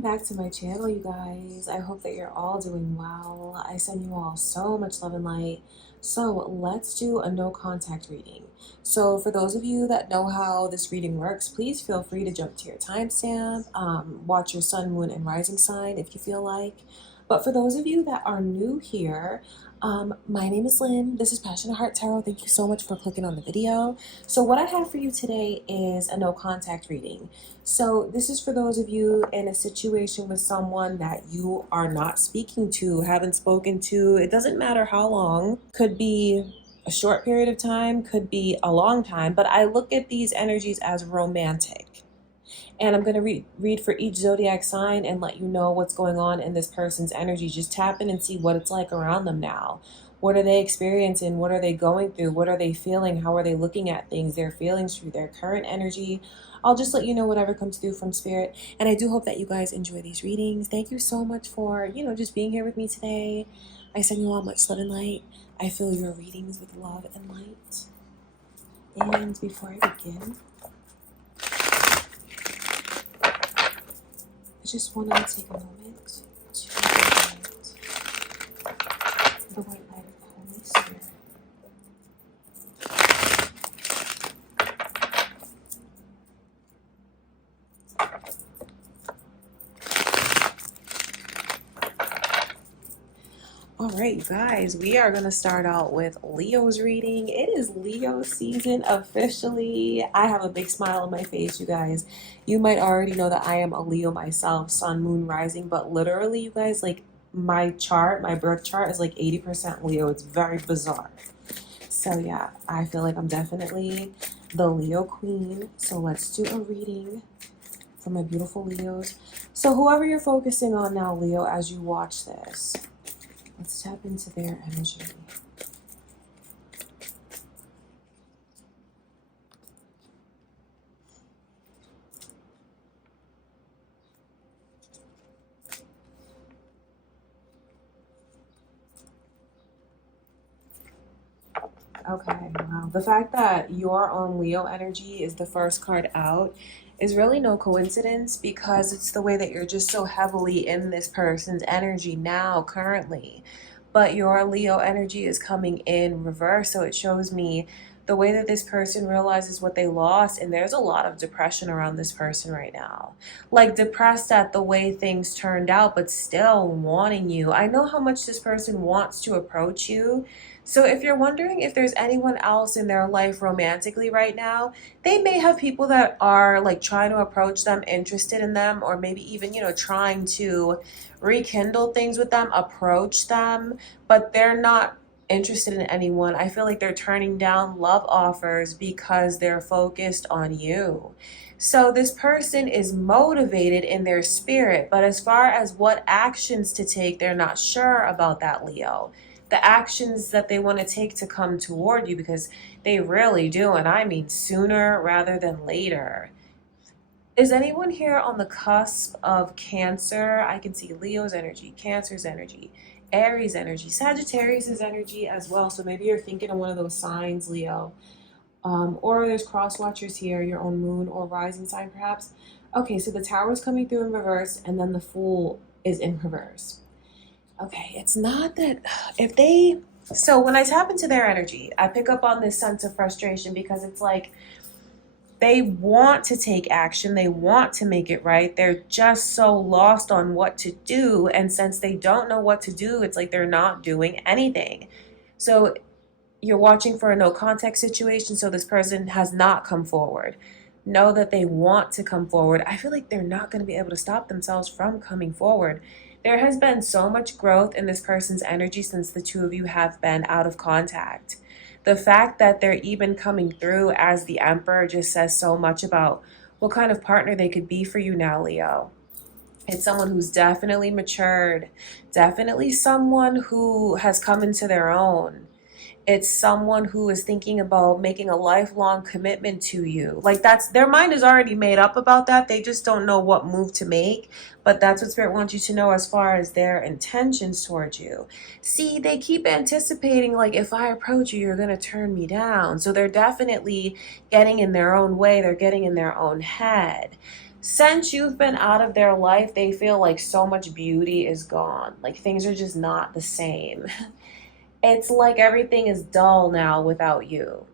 Welcome back to my channel, you guys. I hope that you're all doing well. I send you all so much love and light. So let's do a no contact reading. So for those of you that know how this reading works, please feel free to jump to your timestamp, watch your sun, moon, and rising sign if you feel like. But for those of you that are new here, my name is Lynn. This is Passionate Heart Tarot. Thank you so much for clicking on the video. So what I have for you today is a no contact reading. So this is for those of you in a situation with someone that you are not speaking to, haven't spoken to. It doesn't matter how long. Could be a short period of time, could be a long time, but I look at these energies as romantic. And I'm going to read for each zodiac sign and let you know what's going on in this person's energy. Just tap in and see what it's like around them now. What are they experiencing? What are they going through? What are they feeling? How are they looking at things? Their feelings through their current energy. I'll just let you know whatever comes through from spirit. And I do hope that you guys enjoy these readings. Thank you so much for, just being here with me today. I send you all much love and light. I fill your readings with love and light. And before I begin, I just want to take a moment to invite the white light of the Holy Spirit. All right, you guys, we are going to start out with Leo's reading. It is Leo season officially. I have a big smile on my face, you guys. You might already know that I am a Leo myself, sun, moon, rising, but literally, you guys, like my chart, my birth chart is like 80% Leo. It's very bizarre. So yeah, I feel like I'm definitely the Leo queen. So let's do a reading for my beautiful Leos. So whoever you're focusing on now, Leo, as you watch this, let's tap into their energy. Okay, wow. The fact that your own Leo energy is the first card out is really no coincidence, because it's the way that you're just so heavily in this person's energy now, currently. But your Leo energy is coming in reverse, so it shows me the way that this person realizes what they lost, and there's a lot of depression around this person right now. Like depressed at the way things turned out, but still wanting you. I know how much this person wants to approach you. So if you're wondering if there's anyone else in their life romantically right now, they may have people that are like trying to approach them, interested in them, or maybe even, trying to rekindle things with them, approach them, but they're not interested in anyone. I feel like they're turning down love offers because they're focused on you. So this person is motivated in their spirit, but as far as what actions to take, they're not sure about that, Leo. The actions that they want to take to come toward you, because they really do, and I mean sooner rather than later. Is anyone here on the cusp of Cancer? I can see Leo's energy, Cancer's energy, Aries energy, Sagittarius' energy as well. So maybe you're thinking of one of those signs, Leo. Or there's cross watchers here, your own moon or rising sign perhaps. Okay, so the Tower is coming through in reverse, and then the Fool is in reverse. Okay, it's not that so when I tap into their energy, I pick up on this sense of frustration, because it's like they want to take action. They want to make it right. They're just so lost on what to do. And since they don't know what to do, it's like they're not doing anything. So you're watching for a no contact situation. So this person has not come forward. Know that they want to come forward. I feel like they're not going to be able to stop themselves from coming forward. There has been so much growth in this person's energy since the two of you have been out of contact. The fact that they're even coming through as the Emperor just says so much about what kind of partner they could be for you now, Leo. It's someone who's definitely matured, definitely someone who has come into their own. It's someone who is thinking about making a lifelong commitment to you. Like their mind is already made up about that. They just don't know what move to make. But that's what Spirit wants you to know as far as their intentions towards you. See, they keep anticipating, like, if I approach you, you're going to turn me down. So they're definitely getting in their own way. They're getting in their own head. Since you've been out of their life, they feel like so much beauty is gone. Like things are just not the same. It's like everything is dull now without you.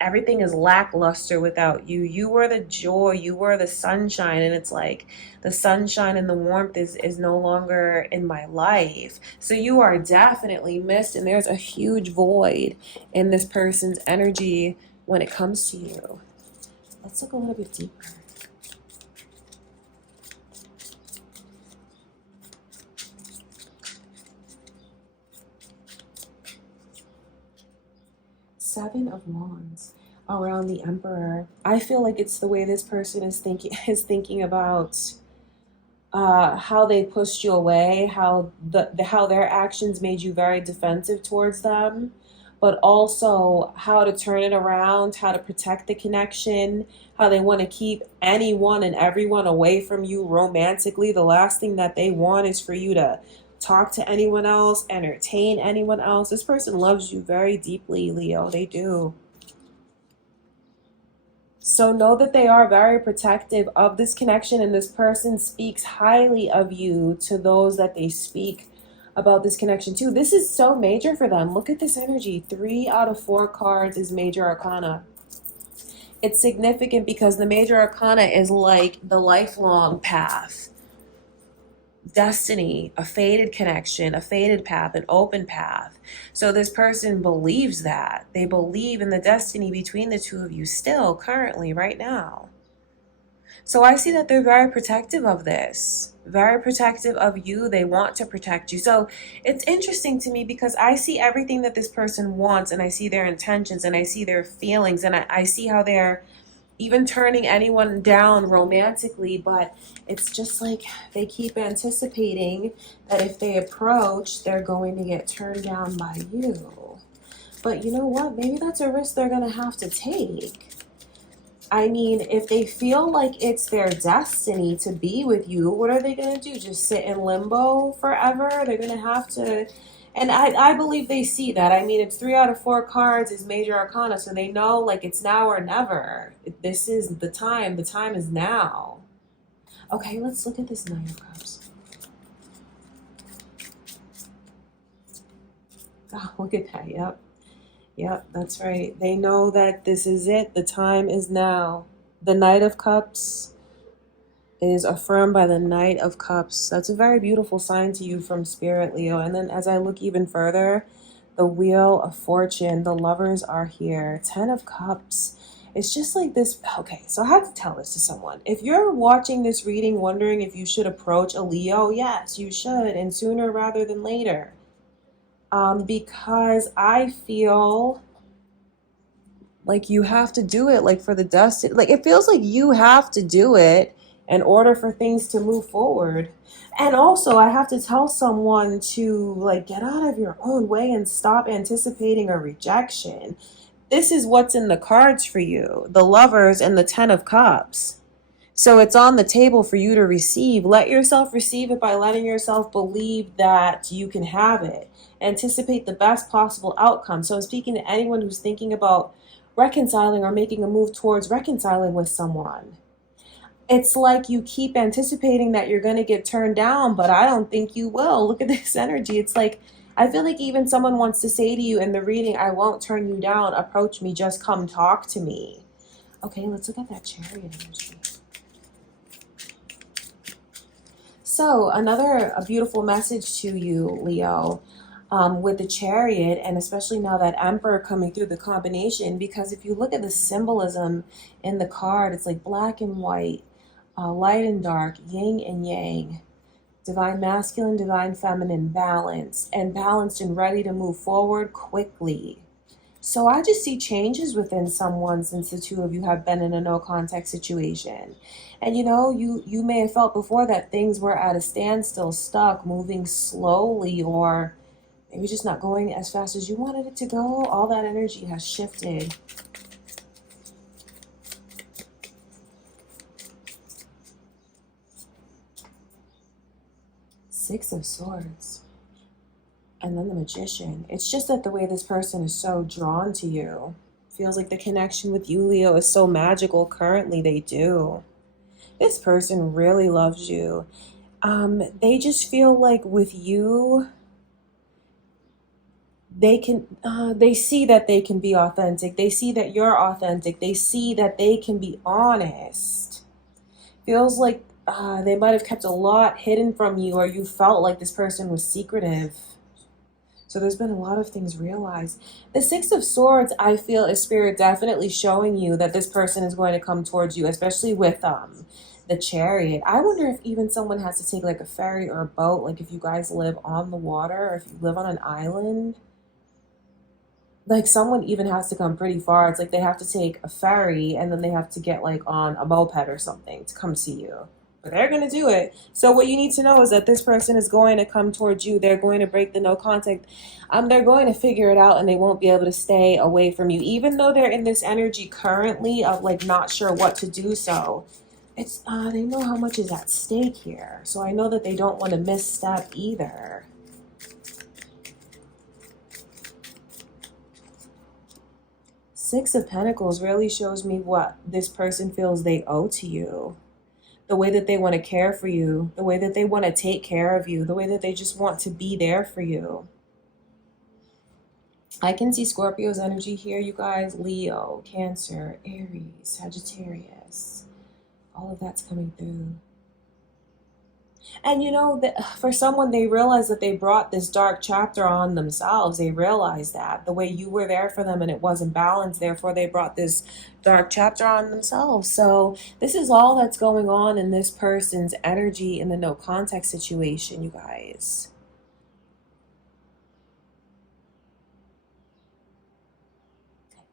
Everything is lackluster without you. You were the joy, you were the sunshine, and it's like the sunshine and the warmth is no longer in my life. So you are definitely missed, and there's a huge void in this person's energy when it comes to you. Let's look a little bit deeper. Seven of Wands around the Emperor. I feel like it's the way this person is thinking about how they pushed you away, how how their actions made you very defensive towards them, but also how to turn it around, how to protect the connection, how they want to keep anyone and everyone away from you romantically. The last thing that they want is for you to talk to anyone else, entertain anyone else. This person loves you very deeply, Leo. They do. So know that they are very protective of this connection, and this person speaks highly of you to those that they speak about this connection too. This is so major for them. Look at this energy. 3 out of 4 cards is major arcana. It's significant because the major arcana is like the lifelong path, destiny, a fated connection, a fated path, an open path. So this person believes that. They believe in the destiny between the two of you still, currently, right now. So I see that they're very protective of this, very protective of you. They want to protect you. So it's interesting to me because I see everything that this person wants, and I see their intentions, and I see their feelings, and I see how they're even turning anyone down romantically, but it's just like they keep anticipating that if they approach, they're going to get turned down by you. But you know what? Maybe that's a risk they're going to have to take. I mean, if they feel like it's their destiny to be with you, what are they going to do? Just sit in limbo forever? They're going to have to... And I believe they see that. I mean, it's 3 out of 4 cards is major arcana, so they know like it's now or never. This is the time. The time is now. Okay, let's look at this 9 of Cups. Oh, look at that. Yep. Yep, that's right. They know that this is it. The time is now. The Knight of Cups is affirmed by the Knight of Cups. That's a very beautiful sign to you from Spirit, Leo. And then as I look even further, the Wheel of Fortune, the Lovers are here. 10 of Cups. It's just like this. Okay, so I have to tell this to someone. If you're watching this reading wondering if you should approach a Leo, yes, you should, and sooner rather than later. Because I feel like you have to do it, like for the dust. Like it feels like you have to do it in order for things to move forward. And also I have to tell someone to like get out of your own way and stop anticipating a rejection. This is what's in the cards for you, the Lovers and the 10 of Cups. So it's on the table for you to receive. Let yourself receive it by letting yourself believe that you can have it. Anticipate the best possible outcome. So I'm speaking to anyone who's thinking about reconciling or making a move towards reconciling with someone. It's like you keep anticipating that you're going to get turned down, but I don't think you will. Look at this energy. It's like, I feel like even someone wants to say to you in the reading, I won't turn you down. Approach me. Just come talk to me. Okay, let's look at that Chariot energy. So a beautiful message to you, Leo, with the Chariot, and especially now that Emperor coming through the combination, because if you look at the symbolism in the card, it's like black and white, light and dark, yin and yang, divine masculine, divine feminine, balance, and balanced and ready to move forward quickly. So I just see changes within someone since the two of you have been in a no contact situation. And you know, you may have felt before that things were at a standstill, stuck, moving slowly, or maybe just not going as fast as you wanted it to go. All that energy has shifted. Six of Swords. And then the Magician. It's just that the way this person is so drawn to you. Feels like the connection with you, Leo, is so magical currently. They do. This person really loves you. They just feel like with you, they see that they can be authentic. They see that you're authentic. They see that they can be honest. Feels like they might have kept a lot hidden from you, or you felt like this person was secretive. So there's been a lot of things realized. The Six of Swords, I feel, is Spirit definitely showing you that this person is going to come towards you, especially with the Chariot. I wonder if even someone has to take like a ferry or a boat, like if you guys live on the water or if you live on an island. Like someone even has to come pretty far. It's like they have to take a ferry and then they have to get like on a moped or something to come see you. But they're going to do it. So what you need to know is that this person is going to come towards you. They're going to break the no contact. They're going to figure it out and they won't be able to stay away from you. Even though they're in this energy currently of like not sure what to do so. It's they know how much is at stake here. So I know that they don't want to misstep either. Six of Pentacles really shows me what this person feels they owe to you. The way that they want to care for you, the way that they want to take care of you, the way that they just want to be there for you. I can see Scorpio's energy here, you guys. Leo, Cancer, Aries, Sagittarius. All of that's coming through. And you know, that for someone, they realize that they brought this dark chapter on themselves. They realize that the way you were there for them and it wasn't balanced, therefore they brought this dark chapter on themselves. So this is all that's going on in this person's energy in the no contact situation, you guys.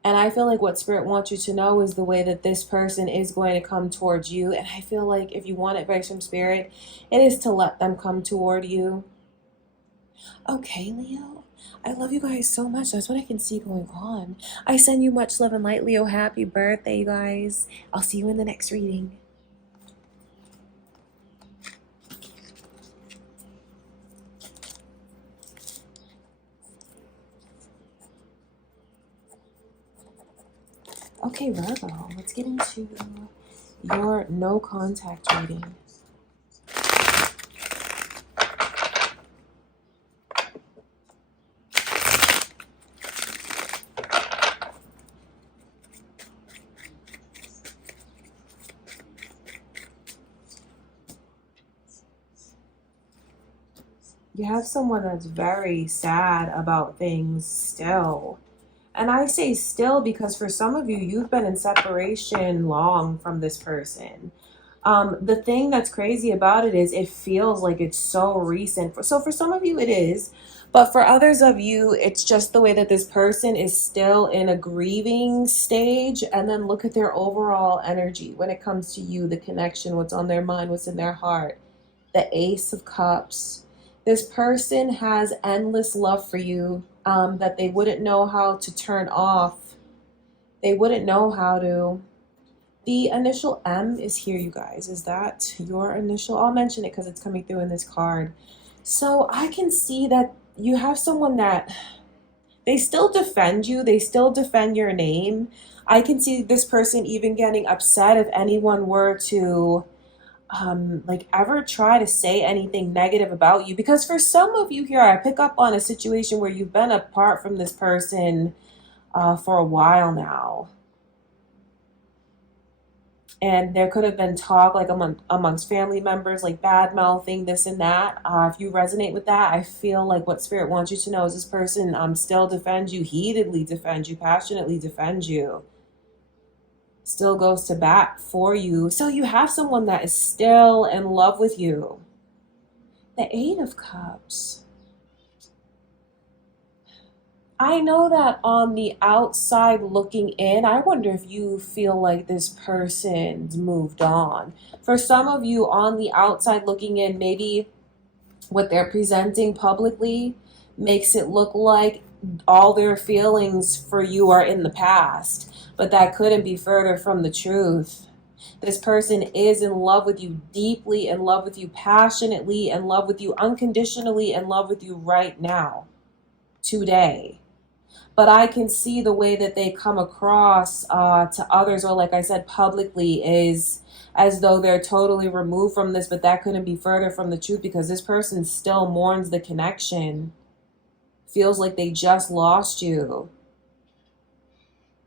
And I feel like what Spirit wants you to know is the way that this person is going to come towards you. And I feel like if you want advice from Spirit, it is to let them come toward you. Okay, Leo. I love you guys so much. That's what I can see going on. I send you much love and light, Leo. Happy birthday, you guys. I'll see you in the next reading. Okay, Virgo, let's get into your no contact reading. You have someone that's very sad about things still. And I say still because for some of you, you've been in separation long from this person. The thing that's crazy about it is it feels like it's so recent. So for some of you, it is. But for others of you, it's just the way that this person is still in a grieving stage. And then look at their overall energy when it comes to you, the connection, what's on their mind, what's in their heart. The Ace of Cups. This person has endless love for you that they wouldn't know how to turn off. They wouldn't know how to. The initial M is here, you guys. Is that your initial? I'll mention it because it's coming through in this card. So I can see that you have someone that they still defend you. They still defend your name. I can see this person even getting upset if anyone were to like ever try to say anything negative about you, because for some of you here, I pick up on a situation where you've been apart from this person for a while now, and there could have been talk like amongst family members, like bad mouthing this and that. If you resonate with that, I feel like what Spirit wants you to know is this person still defends you, heatedly defends you, passionately defends you, still goes to bat for you. So you have someone that is still in love with you. The Eight of Cups. I know that on the outside looking in, I wonder if you feel like this person's moved on. For some of you on the outside looking in, maybe what they're presenting publicly makes it look like all their feelings for you are in the past. But that couldn't be further from the truth. This person is in love with you, deeply in love with you, passionately in love with you, unconditionally in love with you right now, today. But I can see the way that they come across to others, or like I said, publicly, is as though they're totally removed from this, but that couldn't be further from the truth, because this person still mourns the connection, feels like they just lost you,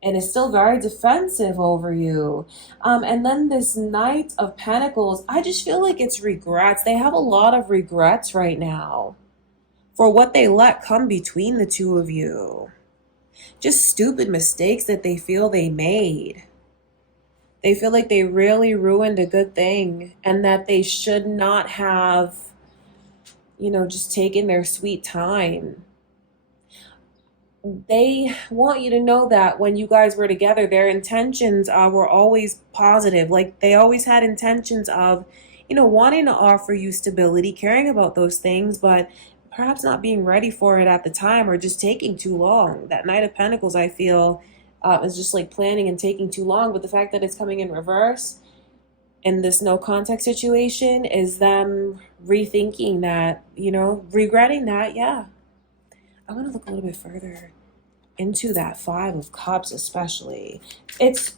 and is still very defensive over you. And then this Knight of Pentacles, I just feel like it's regrets. They have a lot of regrets right now for what they let come between the two of you. Just stupid mistakes that they feel they made. They feel like they really ruined a good thing, and that they should not have, you know, just taken their sweet time. They want you to know that when you guys were together, their intentions were always positive. Like, they always had intentions of, you know, wanting to offer you stability, caring about those things, but perhaps not being ready for it at the time, or just taking too long. That Knight of Pentacles, I feel, is just like planning and taking too long. But the fact that it's coming in reverse in this no contact situation is them rethinking that, you know, regretting that. Yeah. I want to look a little bit further into that Five of Cups especially. It's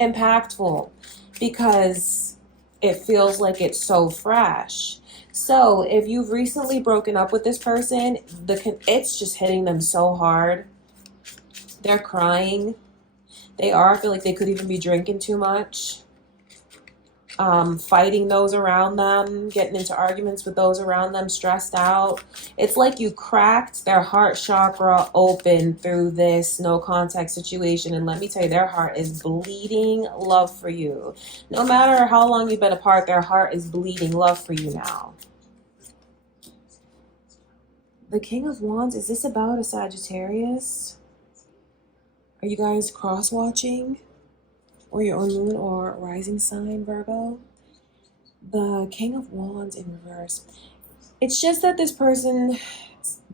impactful because it feels like it's so fresh. So if you've recently broken up with this person, it's just hitting them so hard. They're crying. I feel like they could even be drinking too much. Fighting those around them, getting into arguments with those around them, stressed out. It's like you cracked their heart chakra open through this no contact situation. And let me tell you, their heart is bleeding love for you. No matter how long you've been apart, their heart is bleeding love for you now. The King of Wands, is this about a Sagittarius? Are you guys cross-watching? Or your own moon or rising sign, Virgo? The King of Wands in reverse. It's just that this person,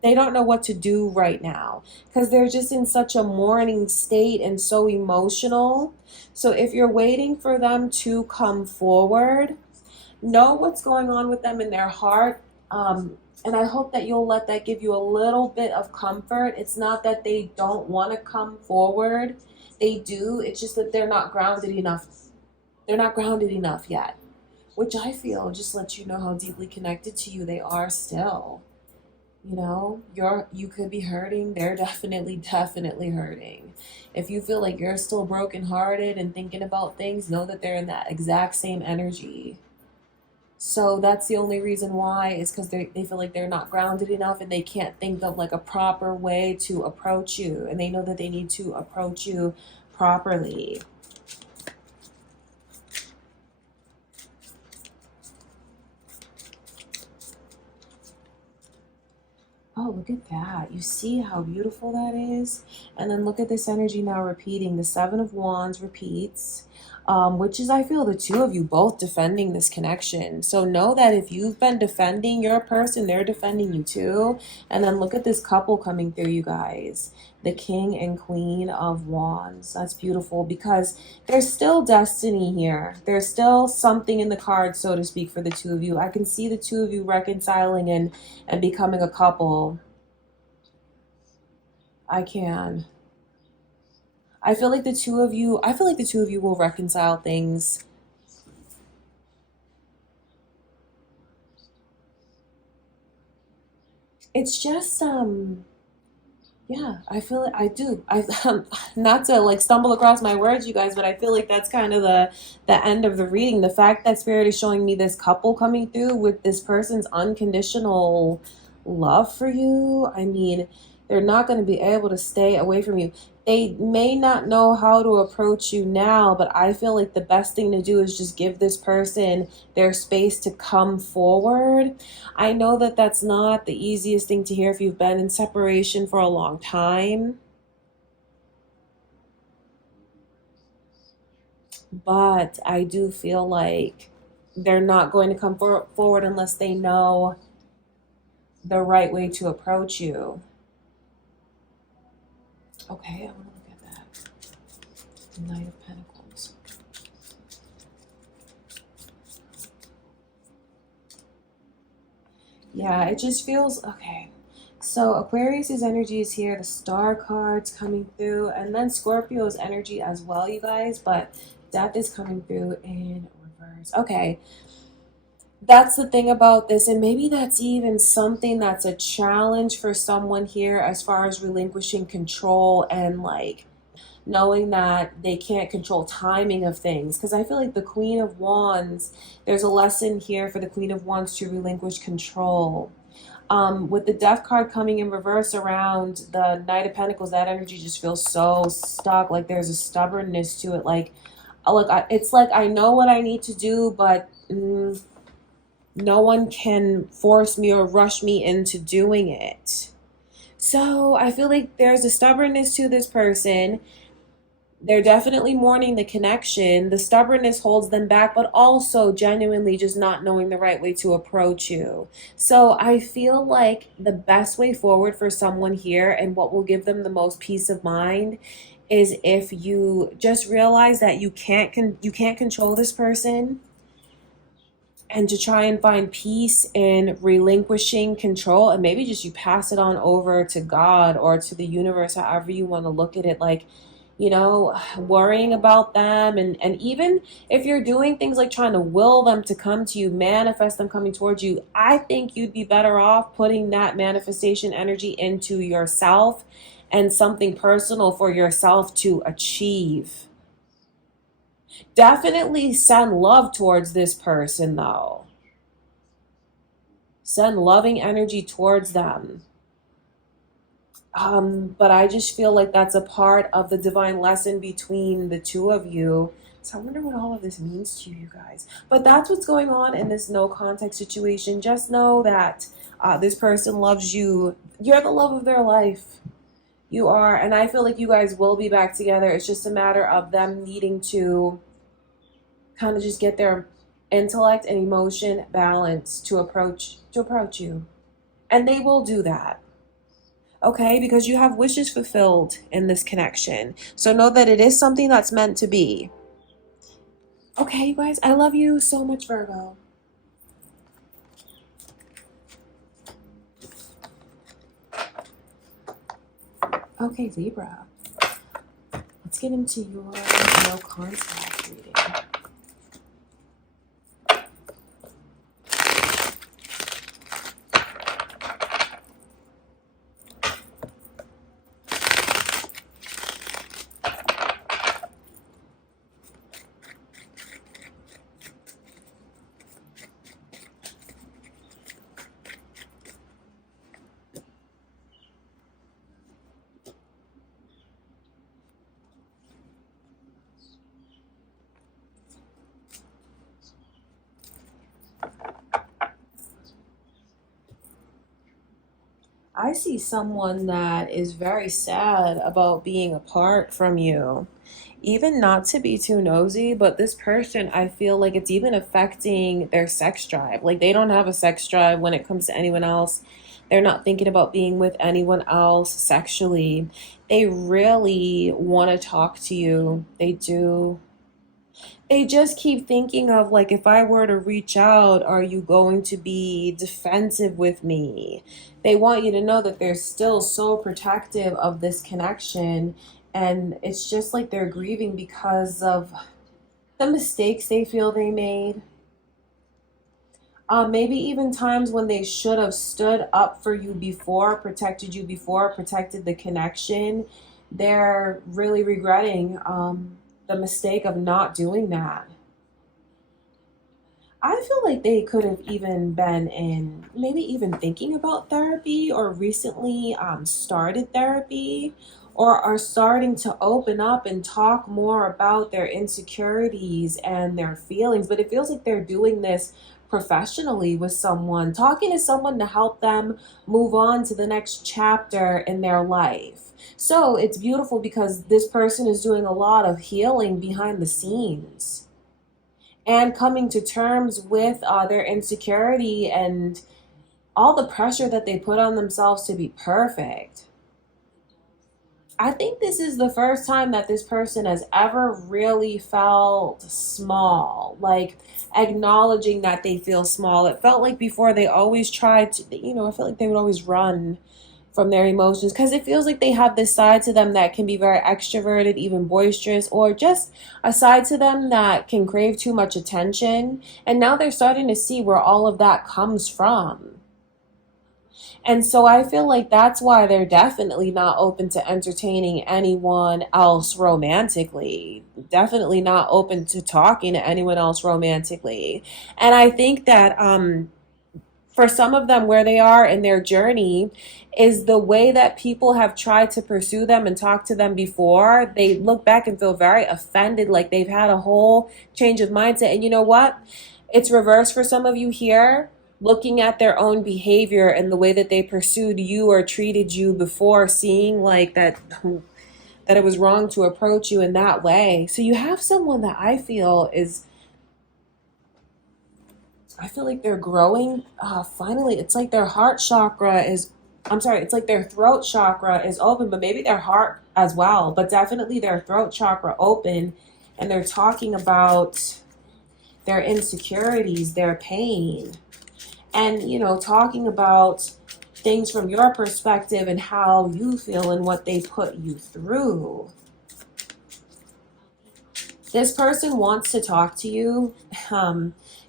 they don't know what to do right now, because they're just in such a mourning state and so emotional. So if you're waiting for them to come forward, know what's going on with them in their heart. And I hope that you'll let that give you a little bit of comfort. It's not that they don't want to come forward. They do. It's just that they're not grounded enough. They're not grounded enough yet, which I feel just lets you know how deeply connected to you they are still. You know, you could be hurting. They're definitely hurting. If you feel like you're still brokenhearted and thinking about things, know that they're in that exact same energy. So that's the only reason why, is because they feel like they're not grounded enough, and they can't think of like a proper way to approach you. And they know that they need to approach you properly. Oh, look at that. You see how beautiful that is? And then look at this energy now repeating. The Seven of Wands repeats. Which is, I feel, the two of you both defending this connection. So know that if you've been defending your person, they're defending you too. And then look at this couple coming through, you guys. The King and Queen of Wands. That's beautiful, because there's still destiny here. There's still something in the cards, so to speak, for the two of you. I can see the two of you reconciling and becoming a couple. I can. I feel like the two of you will reconcile things. It's just, yeah, I feel it. I do. Not to like stumble across my words, you guys, but I feel like that's kind of the end of the reading. The fact that Spirit is showing me this couple coming through with this person's unconditional love for you. I mean, they're not going to be able to stay away from you. They may not know how to approach you now, but I feel like the best thing to do is just give this person their space to come forward. I know that that's not the easiest thing to hear if you've been in separation for a long time. But I do feel like they're not going to come forward unless they know the right way to approach you. Okay, I want to look at that. Knight of Pentacles. Yeah, it just feels, okay. So Aquarius's energy is here. The Star card's coming through. And then Scorpio's energy as well, you guys. But Death is coming through in reverse. Okay. That's the thing about this, and maybe that's even something that's a challenge for someone here as far as relinquishing control and like knowing that they can't control timing of things. Because I feel like the Queen of Wands, there's a lesson here for the Queen of Wands to relinquish control. With the Death card coming in reverse around the Knight of Pentacles, that energy just feels so stuck. Like there's a stubbornness to it. Like, look, it's like I know what I need to do, but no one can force me or rush me into doing it. So I feel like there's a stubbornness to this person. They're definitely mourning the connection. The stubbornness holds them back, but also genuinely just not knowing the right way to approach you. So I feel like the best way forward for someone here and what will give them the most peace of mind is if you just realize that you can't control this person, and to try and find peace in relinquishing control, and maybe just you pass it on over to God or to the universe, however you want to look at it. Like, you know, worrying about them, and even if you're doing things like trying to will them to come to you, manifest them coming towards you, I think you'd be better off putting that manifestation energy into yourself and something personal for yourself to achieve. Definitely send love towards this person, though. Send loving energy towards them. But I just feel like that's a part of the divine lesson between the two of you. So I wonder what all of this means to you guys. But that's what's going on in this no contact situation. Just know that this person loves you. You're the love of their life. You are. And I feel like you guys will be back together. It's just a matter of them needing to kind of just get their intellect and emotion balanced to approach you. And they will do that. Okay, because you have wishes fulfilled in this connection. So know that it is something that's meant to be. Okay, you guys, I love you so much, Virgo. Okay, Libra. Let's get into your no contact reading. I see someone that is very sad about being apart from you. Even not to be too nosy, but this person, I feel like it's even affecting their sex drive. Like they don't have a sex drive when it comes to anyone else. They're not thinking about being with anyone else sexually. They really want to talk to you. They do. They just keep thinking of like, if I were to reach out, are you going to be defensive with me? They want you to know that they're still so protective of this connection, and it's just like they're grieving because of the mistakes they feel they made. Maybe even times when they should have stood up for you before, protected you before, protected the connection. They're really regretting the mistake of not doing that. I feel like they could have even been in, maybe even thinking about therapy, or recently started therapy, or are starting to open up and talk more about their insecurities and their feelings. But it feels like they're doing this professionally with someone, talking to someone to help them move on to the next chapter in their life. So it's beautiful because this person is doing a lot of healing behind the scenes and coming to terms with their insecurity and all the pressure that they put on themselves to be perfect. I think this is the first time that this person has ever really felt small, like acknowledging that they feel small. It felt like before they always tried to, I felt like they would always run from their emotions, because it feels like they have this side to them that can be very extroverted, even boisterous, or just a side to them that can crave too much attention. And now they're starting to see where all of that comes from. And so I feel like that's why they're definitely not open to entertaining anyone else romantically. Definitely not open to talking to anyone else romantically. And I think that for some of them, where they are in their journey is the way that people have tried to pursue them and talk to them before. They look back and feel very offended, like they've had a whole change of mindset. And you know what? It's reversed for some of you here, looking at their own behavior and the way that they pursued you or treated you before, seeing like that it was wrong to approach you in that way. So you have someone that I feel like they're growing. Finally, it's like their heart chakra is, it's like their throat chakra is open, but maybe their heart as well, but definitely their throat chakra open. And they're talking about their insecurities, their pain. And, you know, talking about things from your perspective and how you feel and what they put you through. This person wants to talk to you.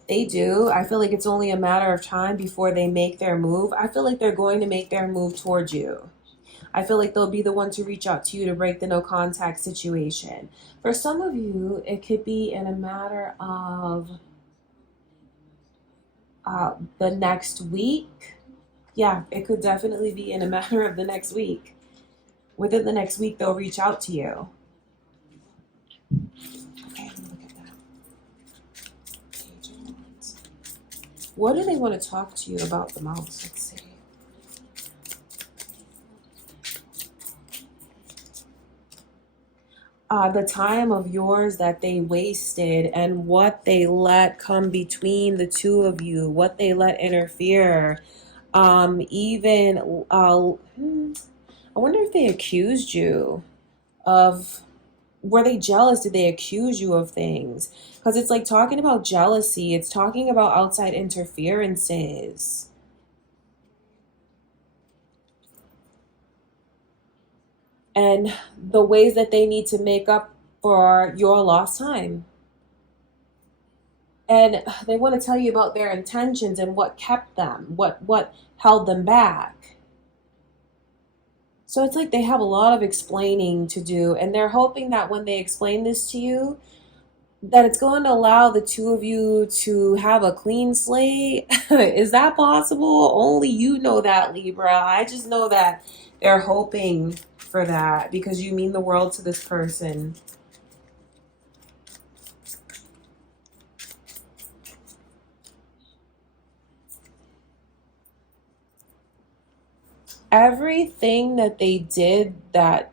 They do. I feel like it's only a matter of time before they make their move. I feel like they're going to make their move towards you. I feel like they'll be the one to reach out to you to break the no contact situation. For some of you, it could be in a matter of the next week. Yeah, it could definitely be in a matter of the next week. Within the next week, they'll reach out to you. Okay, look at that. What do they want to talk to you about the most? Let's see. The time of yours that they wasted and what they let come between the two of you, what they let interfere. I wonder if they accused you of, were they jealous? Did they accuse you of things? Because it's like talking about jealousy. It's talking about outside interferences. And the ways that they need to make up for your lost time. And they want to tell you about their intentions and what kept them, what held them back. So it's like they have a lot of explaining to do, and they're hoping that when they explain this to you, that it's going to allow the two of you to have a clean slate. Is that possible? Only you know that, Libra. I just know that they're hoping for that because you mean the world to this person. Everything that they did that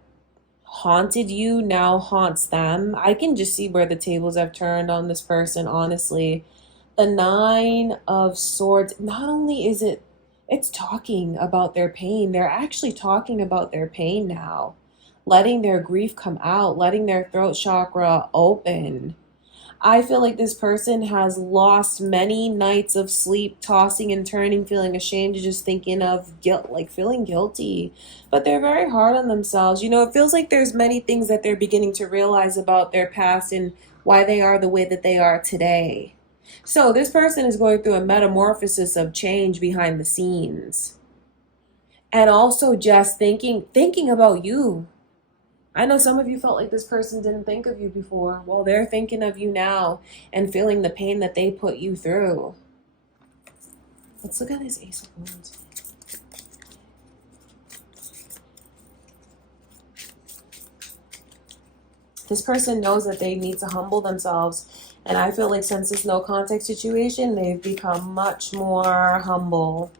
haunted you now haunts them. I can just see where the tables have turned on this person, honestly. The Nine of Swords, not only is it's talking about their pain, they're actually talking about their pain now, letting their grief come out, letting their throat chakra open. I feel like this person has lost many nights of sleep, tossing and turning, feeling ashamed, just thinking of guilt, like feeling guilty. But they're very hard on themselves. You know, it feels like there's many things that they're beginning to realize about their past and why they are the way that they are today. So this person is going through a metamorphosis of change behind the scenes. And also just thinking about you. I know some of you felt like this person didn't think of you before. Well, they're thinking of you now and feeling the pain that they put you through. Let's look at this Ace of Wands. This person knows that they need to humble themselves. And I feel like since this no contact situation, they've become much more humble.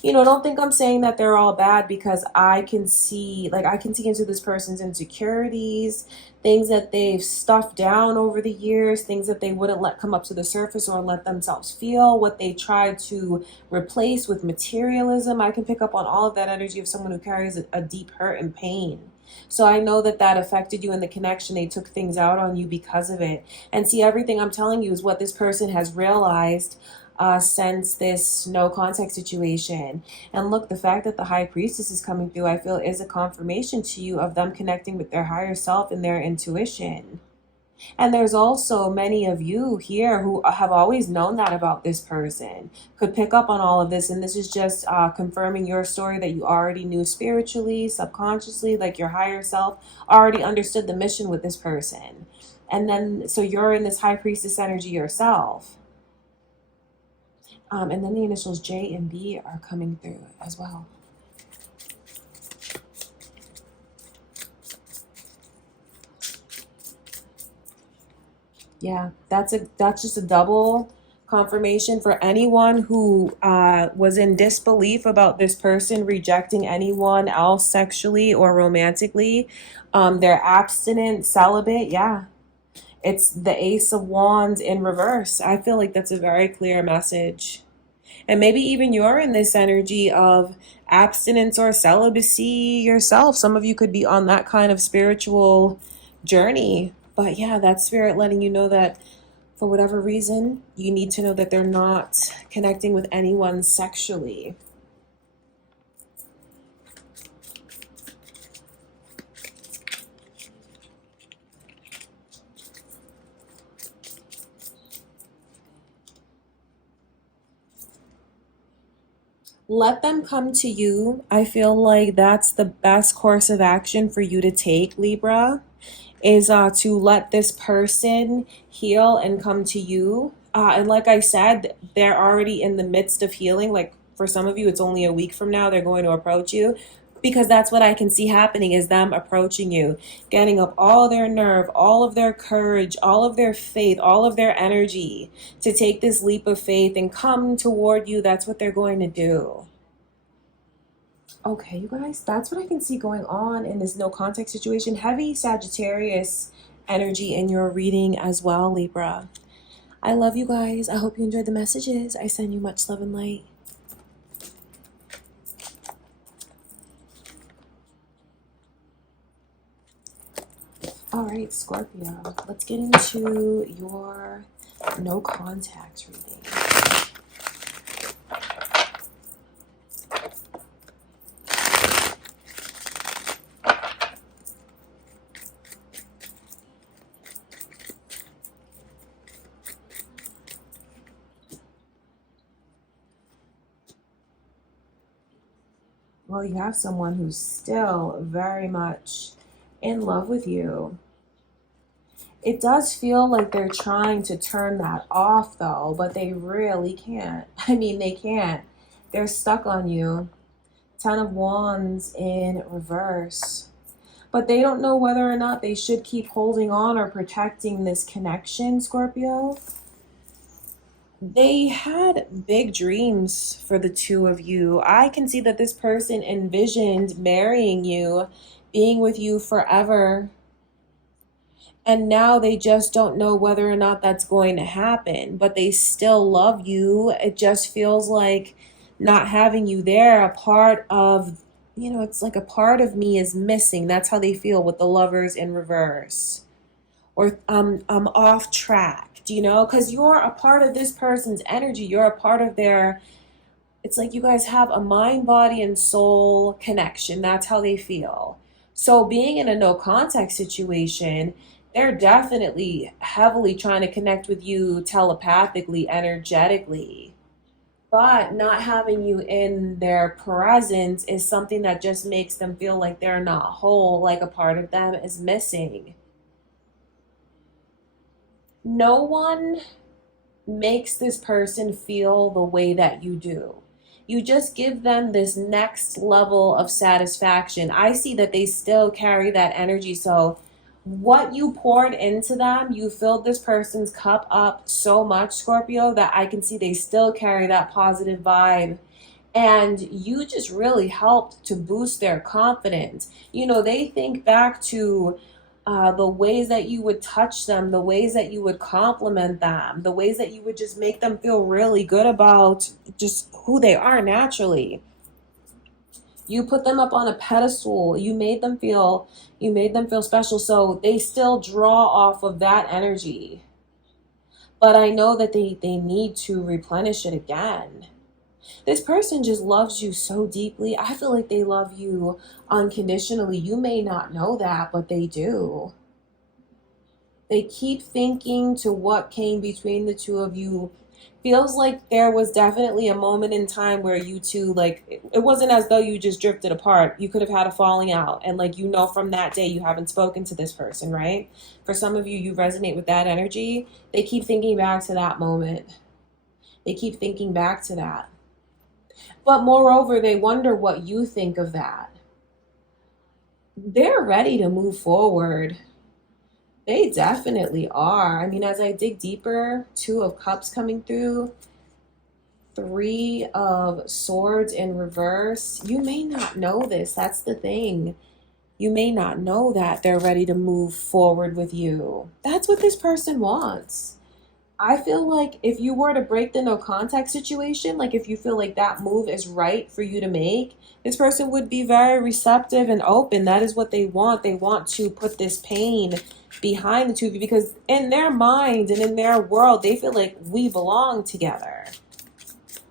You know, don't think I'm saying that they're all bad, because I can see into this person's insecurities, things that they've stuffed down over the years, things that they wouldn't let come up to the surface or let themselves feel, what they tried to replace with materialism. I can pick up on all of that energy of someone who carries a deep hurt and pain. So I know that that affected you in the connection. They took things out on you because of it. And see, everything I'm telling you is what this person has realized. sense this no contact situation. And look, the fact that the High Priestess is coming through, I feel, is a confirmation to you of them connecting with their higher self and their intuition. And there's also many of you here who have always known that about this person, could pick up on all of this. And this is just confirming your story that you already knew spiritually, subconsciously, like your higher self already understood the mission with this person. And then, so you're in this High Priestess energy yourself. And then the initials J and B are coming through as well. Yeah, that's just a double confirmation for anyone who was in disbelief about this person rejecting anyone else sexually or romantically. They're abstinent, celibate. Yeah, it's the Ace of Wands in reverse. I feel like that's a very clear message. And maybe even you're in this energy of abstinence or celibacy yourself. Some of you could be on that kind of spiritual journey. But yeah, that's spirit letting you know that for whatever reason, you need to know that they're not connecting with anyone sexually. Let them come to you. I feel like that's the best course of action for you to take, Libra, is to let this person heal and come to you. And like I said, they're already in the midst of healing. Like for some of you, it's only a week from now they're going to approach you, because that's what I can see happening, is them approaching you, getting up all their nerve, all of their courage, all of their faith, all of their energy to take this leap of faith and come toward you. That's what they're going to do. Okay, you guys, that's what I can see going on in this no contact situation. Heavy Sagittarius energy in your reading as well, Libra. I love you guys. I hope you enjoyed the messages. I send you much love and light. All right, Scorpio, let's get into your no contact reading. Well, you have someone who's still very much in love with you. It does feel like they're trying to turn that off though, but they really can't. I mean, they can't. They're stuck on you. 10 of Wands in reverse. But they don't know whether or not they should keep holding on or protecting this connection, Scorpio. They had big dreams for the two of you. I can see that this person envisioned marrying you, being with you forever. And now they just don't know whether or not that's going to happen, but they still love you. It just feels like not having you there, a part of, you know, it's like a part of me is missing. That's how they feel with the Lovers in reverse. Or I'm off track, do you know? Because you're a part of this person's energy. You're a part of their, it's like you guys have a mind, body, and soul connection. That's how they feel. So being in a no contact situation, they're definitely heavily trying to connect with you telepathically, energetically. But not having you in their presence is something that just makes them feel like they're not whole, like a part of them is missing. No one makes this person feel the way that you do. You just give them this next level of satisfaction. I see that they still carry that energy. So what you poured into them, you filled this person's cup up so much, Scorpio, that I can see they still carry that positive vibe. And you just really helped to boost their confidence. You know, they think back to the ways that you would touch them, the ways that you would compliment them, the ways that you would just make them feel really good about just who they are naturally. You put them up on a pedestal. You made them feel special. So they still draw off of that energy. but I know that they need to replenish it again. This person just loves you so deeply. I feel like they love you unconditionally. You may not know that, but they do. They keep thinking to what came between the two of you. Feels like there was definitely a moment in time where you two, like, it wasn't as though you just drifted apart. You could have had a falling out. And, like, you know, from that day, you haven't spoken to this person, right? For some of you, you resonate with that energy. They keep thinking back to that moment. They keep thinking back to that. But moreover, they wonder what you think of that. They're ready to move forward. They definitely are. I mean, as I dig deeper, 2 of Cups coming through, 3 of Swords in reverse. You may not know this. That's the thing. You may not know that they're ready to move forward with you. That's what this person wants. I feel like if you were to break the no contact situation, like if you feel like that move is right for you to make, this person would be very receptive and open. That is what they want. They want to put this pain behind the two of you because in their mind and in their world, they feel like we belong together.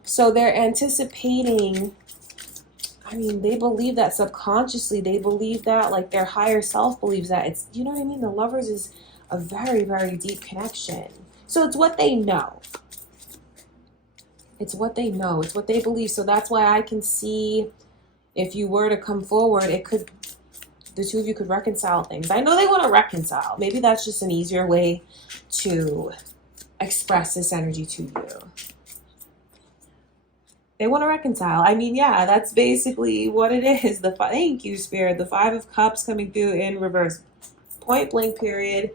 So they're anticipating, I mean, they believe that subconsciously. They believe that, like their higher self believes that. It's, you know what I mean? The lovers is a very, very deep connection. So it's what they know. It's what they know. It's what they believe. So that's why I can see if you were to come forward, it could, the two of you could reconcile things. I know they want to reconcile. Maybe that's just an easier way to express this energy to you. They want to reconcile. I mean, yeah, that's basically what it is. Thank you, Spirit. The 5 of Cups coming through in reverse. Point blank period.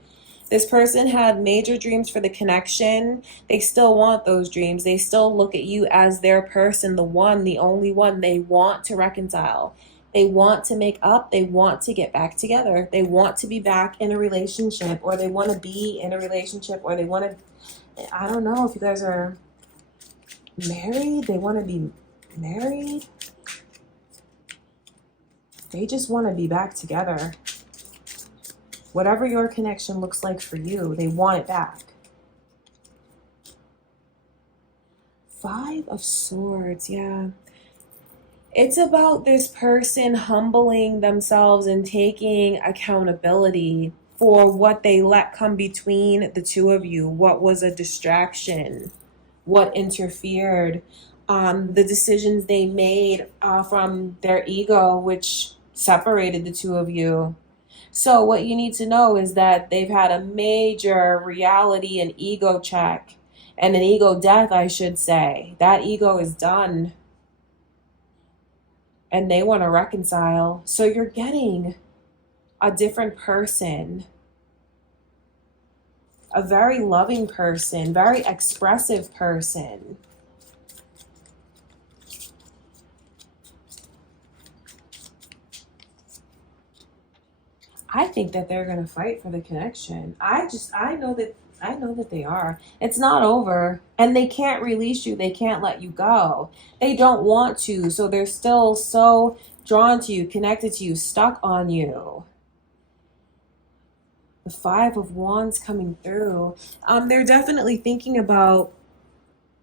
This person had major dreams for the connection. They still want those dreams. They still look at you as their person, the one, the only one. They want to reconcile. They want to make up. They want to get back together. They want to be back in a relationship, or they want to be in a relationship, or they want to, I don't know if you guys are married. They want to be married. They just want to be back together. Whatever your connection looks like for you, they want it back. 5 of Swords, yeah. It's about this person humbling themselves and taking accountability for what they let come between the two of you. What was a distraction? What interfered? The decisions they made from their ego, which separated the two of you. So what you need to know is that they've had a major reality and ego check, and an ego death, I should say. That ego is done, and they want to reconcile. So you're getting a different person, a very loving person, very expressive person. I think that they're going to fight for the connection. I know that they are. It's not over, and they can't release you. They can't let you go. They don't want to, so they're still so drawn to you, connected to you, stuck on you. The 5 of Wands coming through. They're definitely thinking about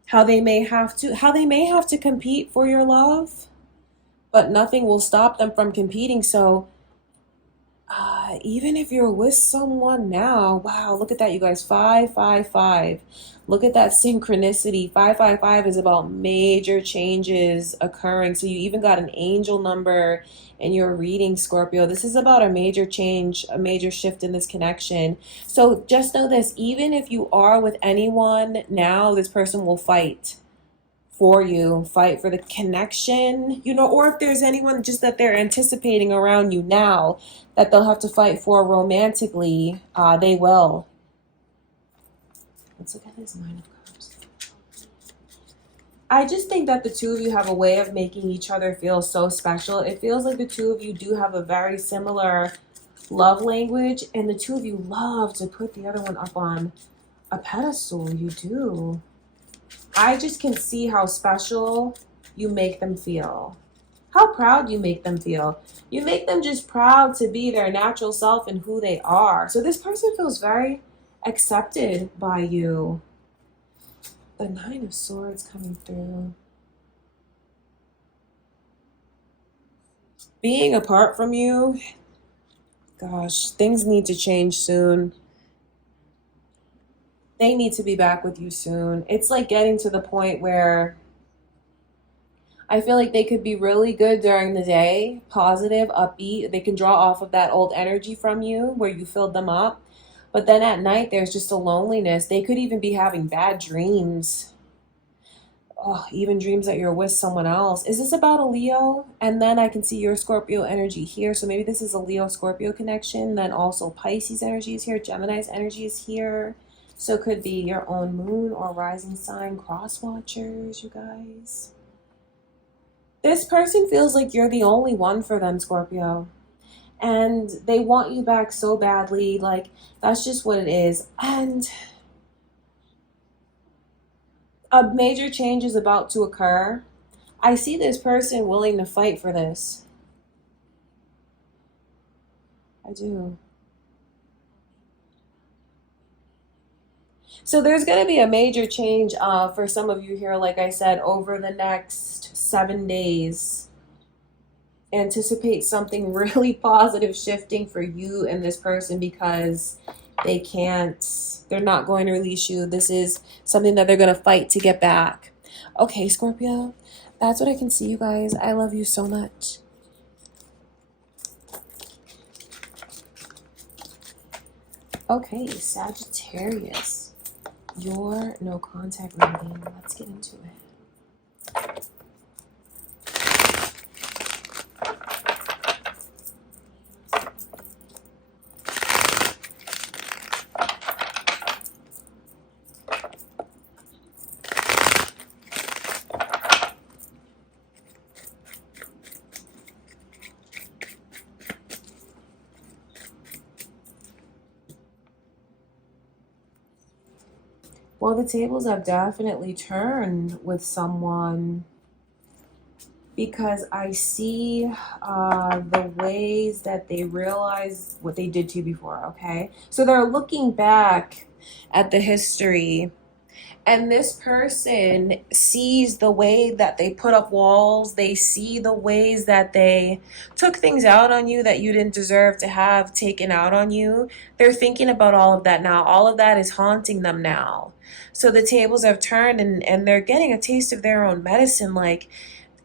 how they may have to compete for your love, but nothing will stop them from competing. So even if you're with someone now, wow, look at that, you guys. 5, 5, 5. Look at that synchronicity. 5, 5, 5 is about major changes occurring. So you even got an angel number in your reading, Scorpio. This is about a major change, a major shift in this connection. So just know this, even if you are with anyone now, this person will fight for you, fight for the connection, you know, or if there's anyone just that they're anticipating around you now that they'll have to fight for romantically, they will. Let's look at this 9 of Cups. I just think that the two of you have a way of making each other feel so special. It feels like the two of you do have a very similar love language, and the two of you love to put the other one up on a pedestal. You do. I just can see how special you make them feel. How proud you make them feel. You make them just proud to be their natural self and who they are. So this person feels very accepted by you. The Nine of Swords coming through. Being apart from you, gosh, things need to change soon. They need to be back with you soon. It's like getting to the point where I feel like they could be really good during the day, positive, upbeat. They can draw off of that old energy from you where you filled them up. But then at night, there's just a loneliness. They could even be having bad dreams. Oh, even dreams that you're with someone else. Is this about a Leo? And then I can see your Scorpio energy here. So maybe this is a Leo-Scorpio connection. Then also Pisces energy is here. Gemini's energy is here. So it could be your own moon or rising sign cross watchers, you guys. This person feels like you're the only one for them, Scorpio. And they want you back so badly. Like, that's just what it is. And a major change is about to occur. I see this person willing to fight for this. I do. So there's going to be a major change for some of you here, like I said, over the next 7 days. Anticipate something really positive shifting for you and this person because they're not going to release you. This is something that they're going to fight to get back. Okay, Scorpio, that's what I can see, you guys. I love you so much. Okay, Sagittarius, your no contact reading. Let's get into it. Well, the tables have definitely turned with someone because I see the ways that they realize what they did to you before, okay? So they're looking back at the history, and this person sees the way that they put up walls. They see the ways that they took things out on you that you didn't deserve to have taken out on you. They're thinking about all of that now. All of that is haunting them now. So the tables have turned, and they're getting a taste of their own medicine. Like,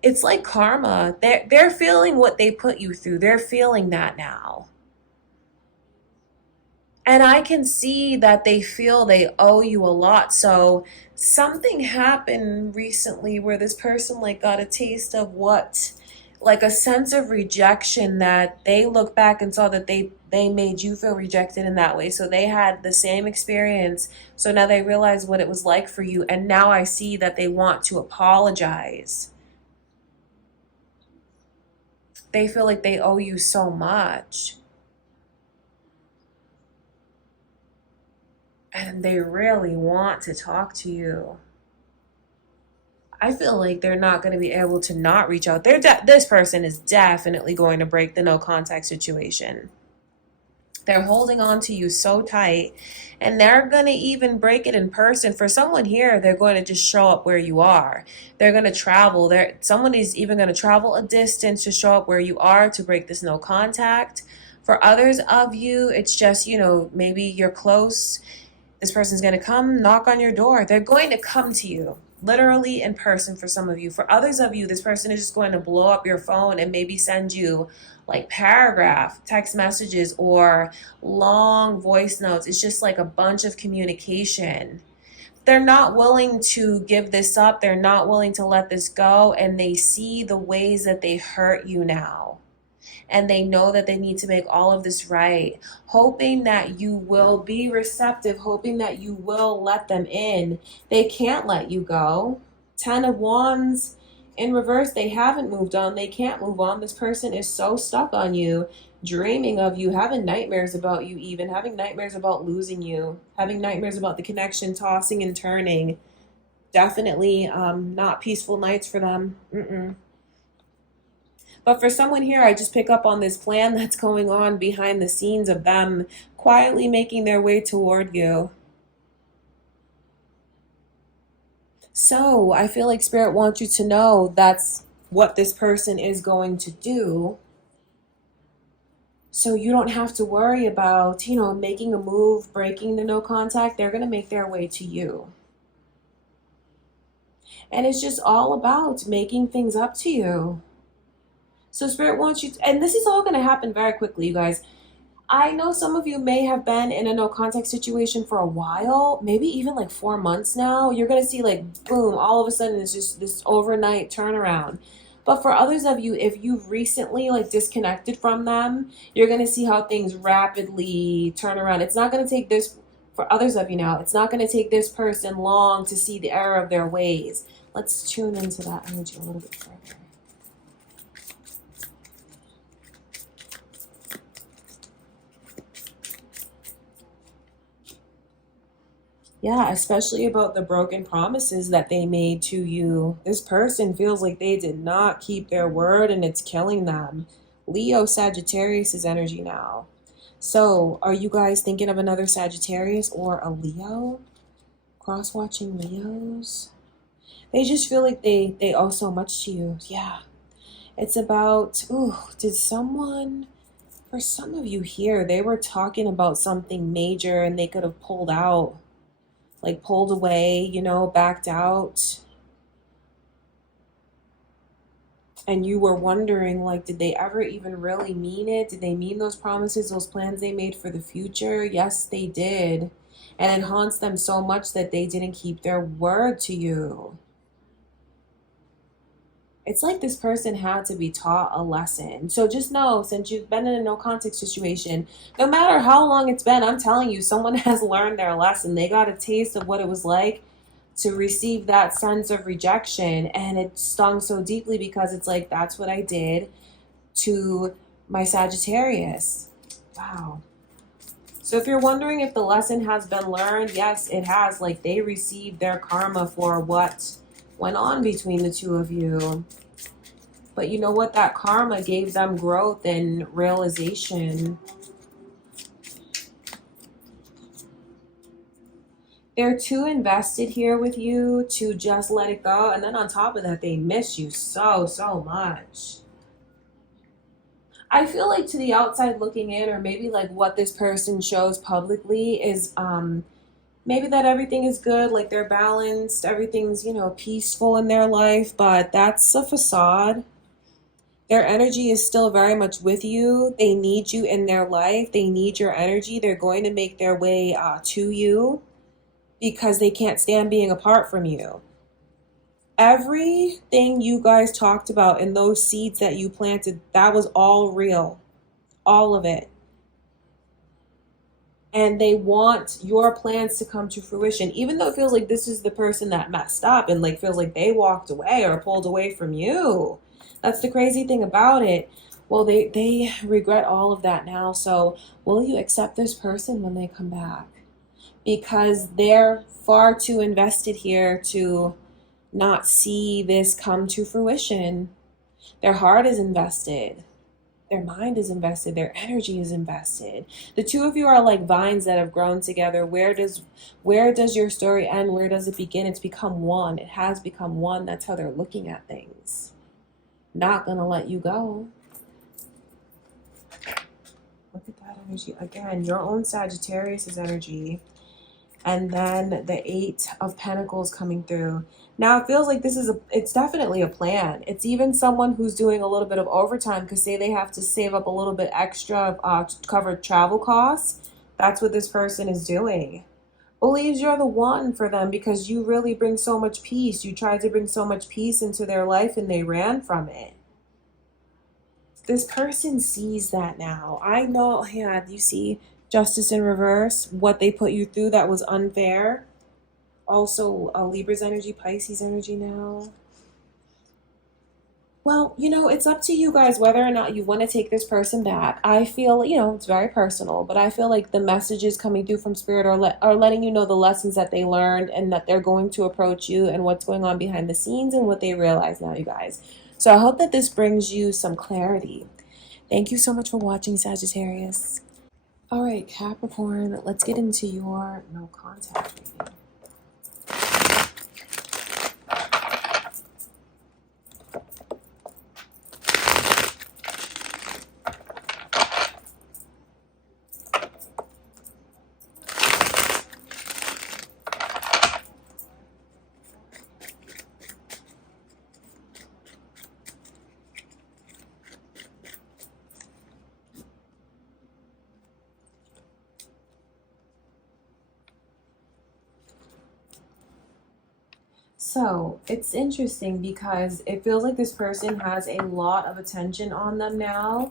it's like karma. They're feeling what they put you through. They're feeling that now. And I can see that they feel they owe you a lot. So something happened recently where this person like got a taste of what, like a sense of rejection, that they look back and saw that they made you feel rejected in that way. So they had the same experience. So now they realize what it was like for you. And now I see that they want to apologize. They feel like they owe you so much. And they really want to talk to you. I feel like they're not going to be able to not reach out. This person is definitely going to break the no contact situation. They're holding on to you so tight, and they're going to even break it in person. For someone here, they're going to just show up where you are. They're going to travel. Someone is even going to travel a distance to show up where you are to break this no contact. For others of you, it's just, maybe you're close. This person's going to come knock on your door. They're going to come to you, literally in person for some of you. For others of you, this person is just going to blow up your phone and maybe send you like paragraph text messages or long voice notes. It's just like a bunch of communication. They're not willing to give this up. They're not willing to let this go. And they see the ways that they hurt you now. And they know that they need to make all of this right, hoping that you will be receptive, hoping that you will let them in. They can't let you go. 10 of Wands in reverse, they haven't moved on. They can't move on. This person is so stuck on you, dreaming of you, having nightmares about you, even having nightmares about losing you, having nightmares about the connection tossing and turning. Definitely not peaceful nights for them. But for someone here, I just pick up on this plan that's going on behind the scenes of them quietly making their way toward you. So I feel like Spirit wants you to know that's what this person is going to do. So you don't have to worry about, you know, making a move, breaking the no contact. They're going to make their way to you. And it's just all about making things up to you. So Spirit wants you to, and this is all going to happen very quickly, you guys. I know some of you may have been in a no contact situation for a while, maybe even like 4 months now. You're going to see like, boom, all of a sudden it's just this overnight turnaround. But for others of you, if you've recently like disconnected from them, you're going to see how things rapidly turn around. It's not going to take this, for others of you now, it's not going to take this person long to see the error of their ways. Let's tune into that energy a little bit further. Yeah, especially about the broken promises that they made to you. This person feels like they did not keep their word and it's killing them. Leo, Sagittarius is energy now. So are you guys thinking of another Sagittarius or a Leo? Cross-watching Leos? They just feel like they owe so much to you. Yeah. It's about, ooh, did someone, for some of you here, they were talking about something major and they could have pulled out. Like pulled away, you know, backed out. And you were wondering, like, did they ever even really mean it? Did they mean those promises, those plans they made for the future? Yes, they did. And it haunts them so much that they didn't keep their word to you. It's like this person had to be taught a lesson. So just know, since you've been in a no contact situation, no matter how long it's been, I'm telling you, someone has learned their lesson. They got a taste of what it was like to receive that sense of rejection. And it stung so deeply because it's like, that's what I did to my Sagittarius. Wow. So if you're wondering if the lesson has been learned, yes, it has. Like they received their karma for what went on between the two of you. But you know what? That karma gave them growth and realization. They're too invested here with you to just let it go. And then on top of that, they miss you so, so much. I feel like to the outside looking in, or maybe like what this person shows publicly is maybe that everything is good, like they're balanced, everything's, you know, peaceful in their life, but that's a facade. Their energy is still very much with you. They need you in their life. They need your energy. They're going to make their way to you because they can't stand being apart from you. Everything you guys talked about in those seeds that you planted, that was all real. All of it. And they want your plans to come to fruition, even though it feels like this is the person that messed up and like feels like they walked away or pulled away from you. That's the crazy thing about it. Well, they regret all of that now. So will you accept this person when they come back? Because they're far too invested here to not see this come to fruition. Their heart is invested. Their mind is invested. Their energy is invested. The two of you are like vines that have grown together. Where does your story end? Where does it begin? It's become one. It has become one. That's how they're looking at things. Not gonna let you go. Look at that energy. Again, your own Sagittarius' energy. And then the 8 of Pentacles coming through. Now it feels like it's definitely a plan. It's even someone who's doing a little bit of overtime because say they have to save up a little bit extra to cover travel costs. That's what this person is doing. Believes you're the one for them because you really bring so much peace. You tried to bring so much peace into their life and they ran from it. This person sees that now. I know, yeah, you see Justice in reverse, what they put you through that was unfair. Also, Libra's energy, Pisces energy now. Well, you know, it's up to you guys whether or not you want to take this person back. I feel, you know, it's very personal, but I feel like the messages coming through from Spirit are letting you know the lessons that they learned and that they're going to approach you and what's going on behind the scenes and what they realize now, you guys. So I hope that this brings you some clarity. Thank you so much for watching, Sagittarius. All right, Capricorn, let's get into your no contact reading. So it's interesting because it feels like this person has a lot of attention on them now.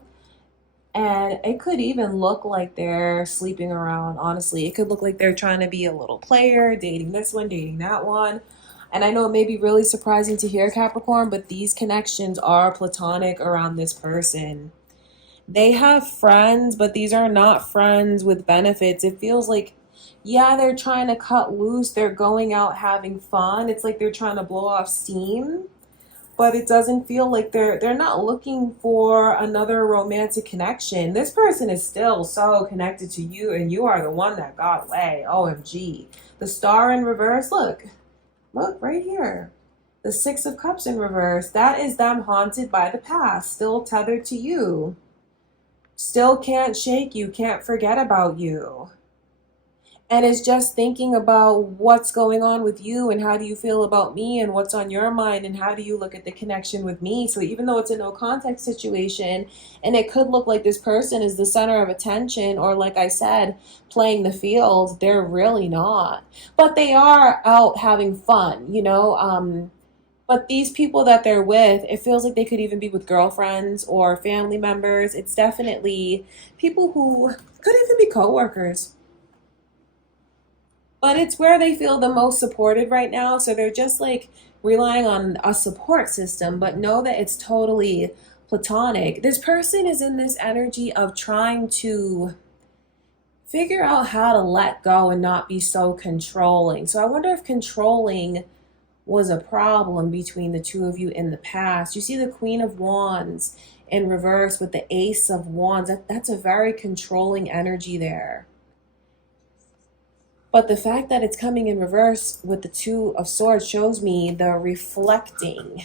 And it could even look like they're sleeping around, honestly. It could look like they're trying to be a little player, dating this one, dating that one. And I know it may be really surprising to hear, Capricorn, but these connections are platonic around this person. They have friends, but these are not friends with benefits. It feels like, yeah, they're trying to cut loose. They're going out having fun. It's like they're trying to blow off steam, but it doesn't feel like they're not looking for another romantic connection. This person is still so connected to you, and you are the one that got away. OMG. The star in reverse, look right here. The Six of Cups in reverse, that is them haunted by the past, still tethered to you, still can't shake you, can't forget about you. And it's just thinking about what's going on with you and how do you feel about me and what's on your mind and how do you look at the connection with me. So even though it's a no contact situation and it could look like this person is the center of attention or, like I said, playing the field, they're really not. But they are out having fun, you know. But these people that they're with, it feels like they could even be with girlfriends or family members. It's definitely people who could even be coworkers. But it's where they feel the most supported right now. So they're just like relying on a support system, but know that it's totally platonic. This person is in this energy of trying to figure out how to let go and not be so controlling. So I wonder if controlling was a problem between the two of you in the past. You see the Queen of Wands in reverse with the Ace of Wands. That's a very controlling energy there. But the fact that it's coming in reverse with the Two of Swords shows me the reflecting,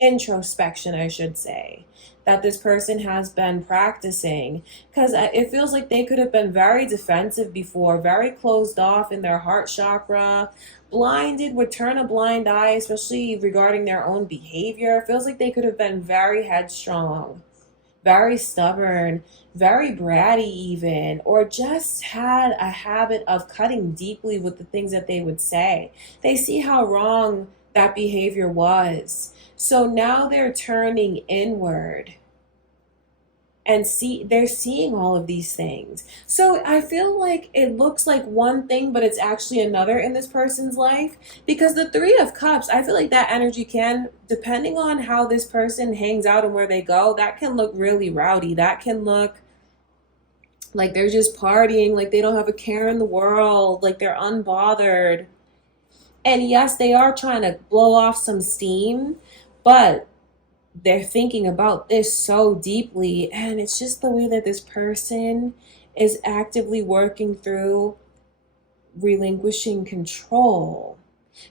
introspection, I should say, that this person has been practicing. Because it feels like they could have been very defensive before, very closed off in their heart chakra, blinded, would turn a blind eye, especially regarding their own behavior. It feels like they could have been very headstrong, very stubborn, very bratty even, or just had a habit of cutting deeply with the things that they would say. They see how wrong that behavior was. So now they're turning inward and they're seeing all of these things. So I feel like it looks like one thing, but it's actually another in this person's life, because the Three of Cups, I feel like that energy can, depending on how this person hangs out and where they go, that can look really rowdy. That can look like they're just partying, like they don't have a care in the world, like they're unbothered. And yes, they are trying to blow off some steam, but they're thinking about this so deeply, and it's just the way that this person is actively working through relinquishing control.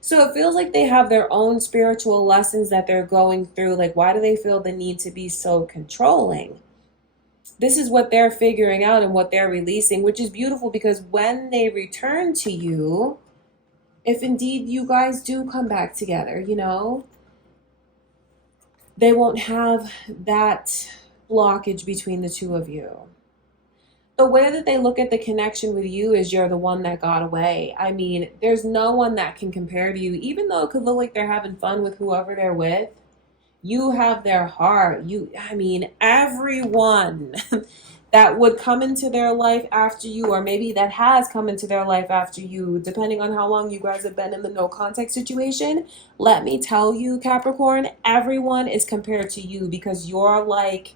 So it feels like they have their own spiritual lessons that they're going through. Like, why do they feel the need to be so controlling? This is what they're figuring out and what they're releasing, which is beautiful, because when they return to you, if indeed you guys do come back together, you know, they won't have that blockage between the two of you. The way that they look at the connection with you is you're the one that got away. I mean, there's no one that can compare to you. Even though it could look like they're having fun with whoever they're with, you have their heart. Everyone that would come into their life after you, or maybe that has come into their life after you, depending on how long you guys have been in the no contact situation, let me tell you, Capricorn, everyone is compared to you, because you're like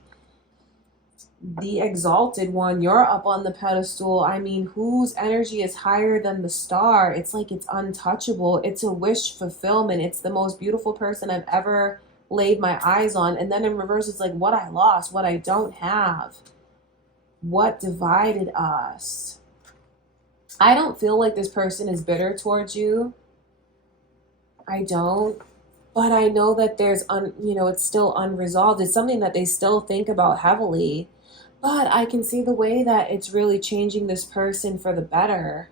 the exalted one. You're up on the pedestal. I mean, whose energy is higher than the star? It's like it's untouchable. It's a wish fulfillment. It's the most beautiful person I've ever laid my eyes on. And then in reverse, it's like what I lost, what I don't have, what divided us. I don't feel like this person is bitter towards you. I don't. But I know that there's, it's still unresolved. It's something that they still think about heavily. But I can see the way that it's really changing this person for the better.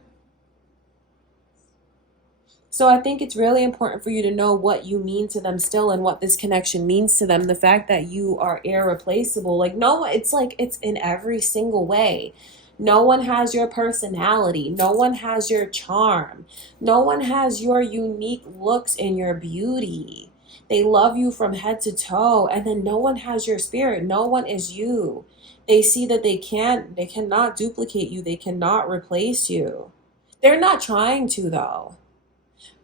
So I think it's really important for you to know what you mean to them still and what this connection means to them. The fact that you are irreplaceable. Like, no, it's like it's in every single way. No one has your personality. No one has your charm. No one has your unique looks and your beauty. They love you from head to toe, and then no one has your spirit. No one is you. They see that they cannot duplicate you. They cannot replace you. They're not trying to, though.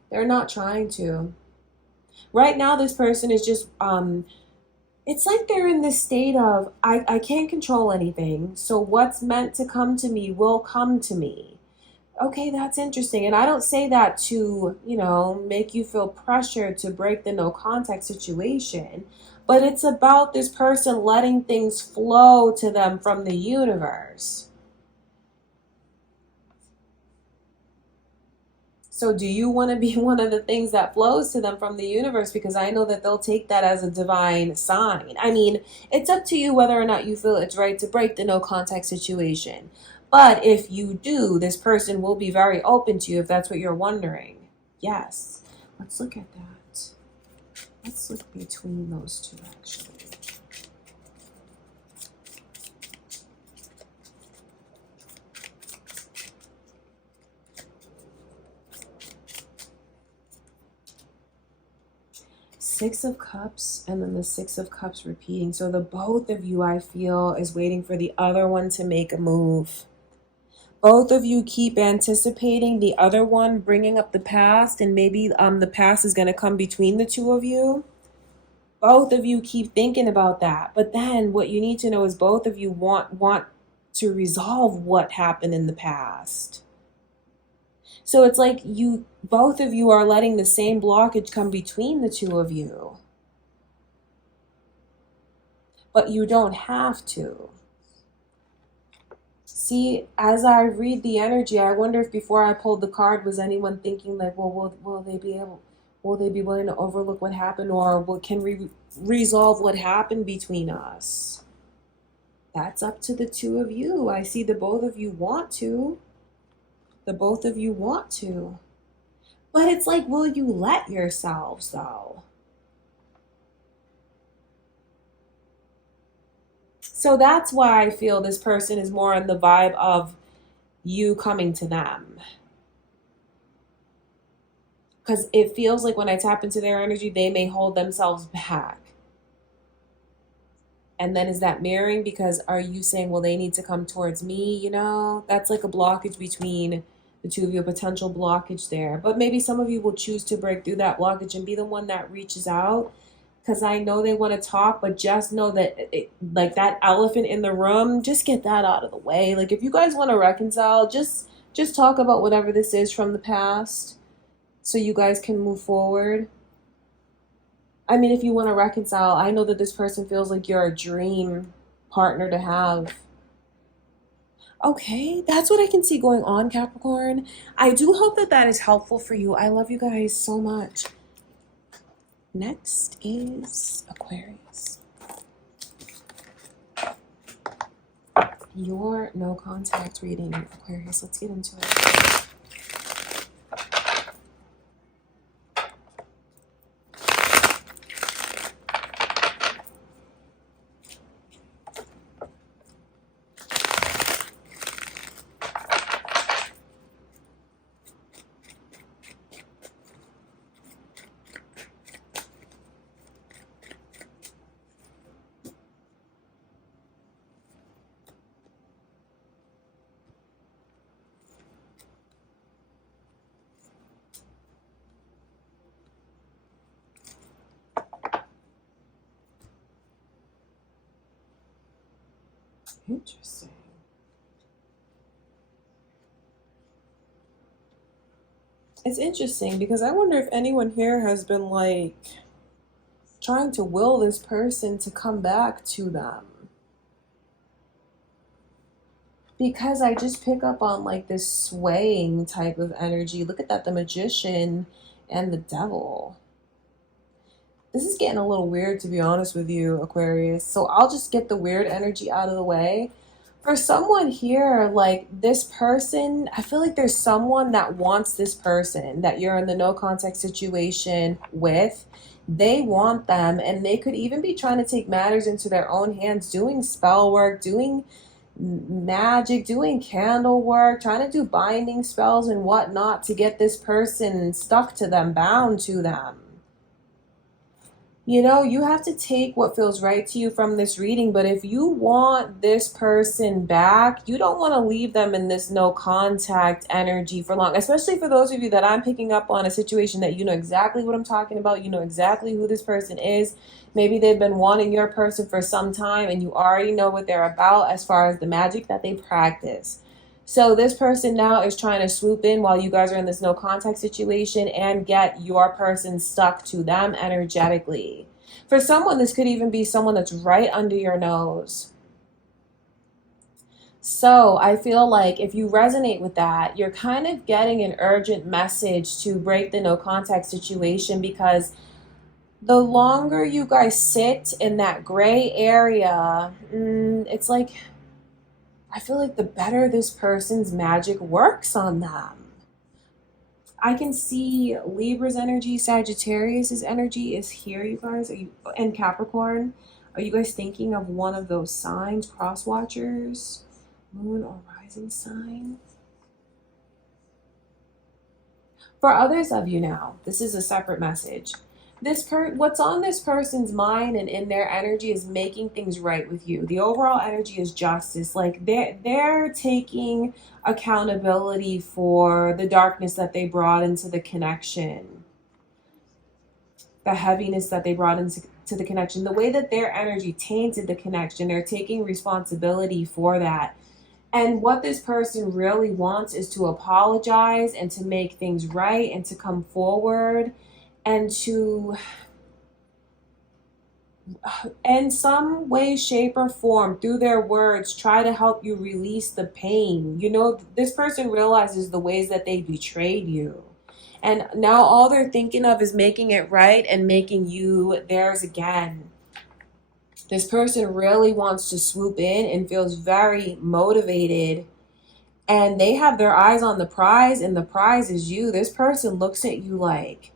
They're not trying to. Right now, this person is just, it's like they're in this state of, I can't control anything. So what's meant to come to me will come to me. Okay, that's interesting. And I don't say that to, make you feel pressured to break the no contact situation. But it's about this person letting things flow to them from the universe. So do you want to be one of the things that flows to them from the universe? Because I know that they'll take that as a divine sign. I mean, it's up to you whether or not you feel it's right to break the no contact situation. But if you do, this person will be very open to you if that's what you're wondering. Yes. Let's look at that. Let's look between those two, actually. Six of Cups and then the Six of Cups repeating. So the both of you, I feel, is waiting for the other one to make a move. Both of you keep anticipating the other one bringing up the past, and maybe the past is going to come between the two of you. Both of you keep thinking about that. But then what you need to know is both of you want to resolve what happened in the past. So it's like both of you are letting the same blockage come between the two of you. But you don't have to. See, as I read the energy, I wonder if before I pulled the card, was anyone thinking like, well, will they be willing to overlook what happened, or can we resolve what happened between us? That's up to the two of you. I see the both of you want to. The both of you want to. But it's like, will you let yourselves, though? So that's why I feel this person is more in the vibe of you coming to them. Because it feels like when I tap into their energy, they may hold themselves back. And then is that mirroring? Because are you saying, well, they need to come towards me? That's like a blockage between the two of you, a potential blockage there. But maybe some of you will choose to break through that blockage and be the one that reaches out. Because I know they want to talk, but just know that, like that elephant in the room, just get that out of the way. Like if you guys want to reconcile, just talk about whatever this is from the past so you guys can move forward. I mean, if you want to reconcile, I know that this person feels like you're a dream partner to have. Okay, that's what I can see going on, Capricorn. I do hope that that is helpful for you. I love you guys so much. Next is Aquarius. Your no contact reading, Aquarius. Let's get into it. Interesting. It's interesting because I wonder if anyone here has been like trying to will this person to come back to them. Because I just pick up on like this swaying type of energy. Look at that, the Magician and the Devil. This is getting a little weird, to be honest with you, Aquarius. So I'll just get the weird energy out of the way. For someone here, like this person, I feel like there's someone that wants this person that you're in the no contact situation with. They want them, and they could even be trying to take matters into their own hands, doing spell work, doing magic, doing candle work, trying to do binding spells and whatnot to get this person stuck to them, bound to them. You know, you have to take what feels right to you from this reading, but if you want this person back, you don't want to leave them in this no contact energy for long, especially for those of you that I'm picking up on a situation that you know exactly what I'm talking about. You know exactly who this person is. Maybe they've been wanting your person for some time and you already know what they're about as far as the magic that they practice. So this person now is trying to swoop in while you guys are in this no contact situation and get your person stuck to them energetically. For someone, this could even be someone that's right under your nose. So I feel like if you resonate with that, you're kind of getting an urgent message to break the no contact situation, because the longer you guys sit in that gray area, it's like, I feel like the better this person's magic works on them. I can see Libra's energy, Sagittarius's energy is here, you guys. And Capricorn. Are you guys thinking of one of those signs, cross watchers, moon or rising sign? For others of you now, this is a separate message. What's on this person's mind and in their energy is making things right with you. The overall energy is justice. Like they're taking accountability for the darkness that they brought into the connection, the heaviness that they brought into the connection, the way that their energy tainted the connection. They're taking responsibility for that. And what this person really wants is to apologize and to make things right and to come forward and to, in some way, shape, or form, through their words, try to help you release the pain. You know, this person realizes the ways that they betrayed you. And now all they're thinking of is making it right and making you theirs again. This person really wants to swoop in and feels very motivated. And they have their eyes on the prize, and the prize is you. This person looks at you like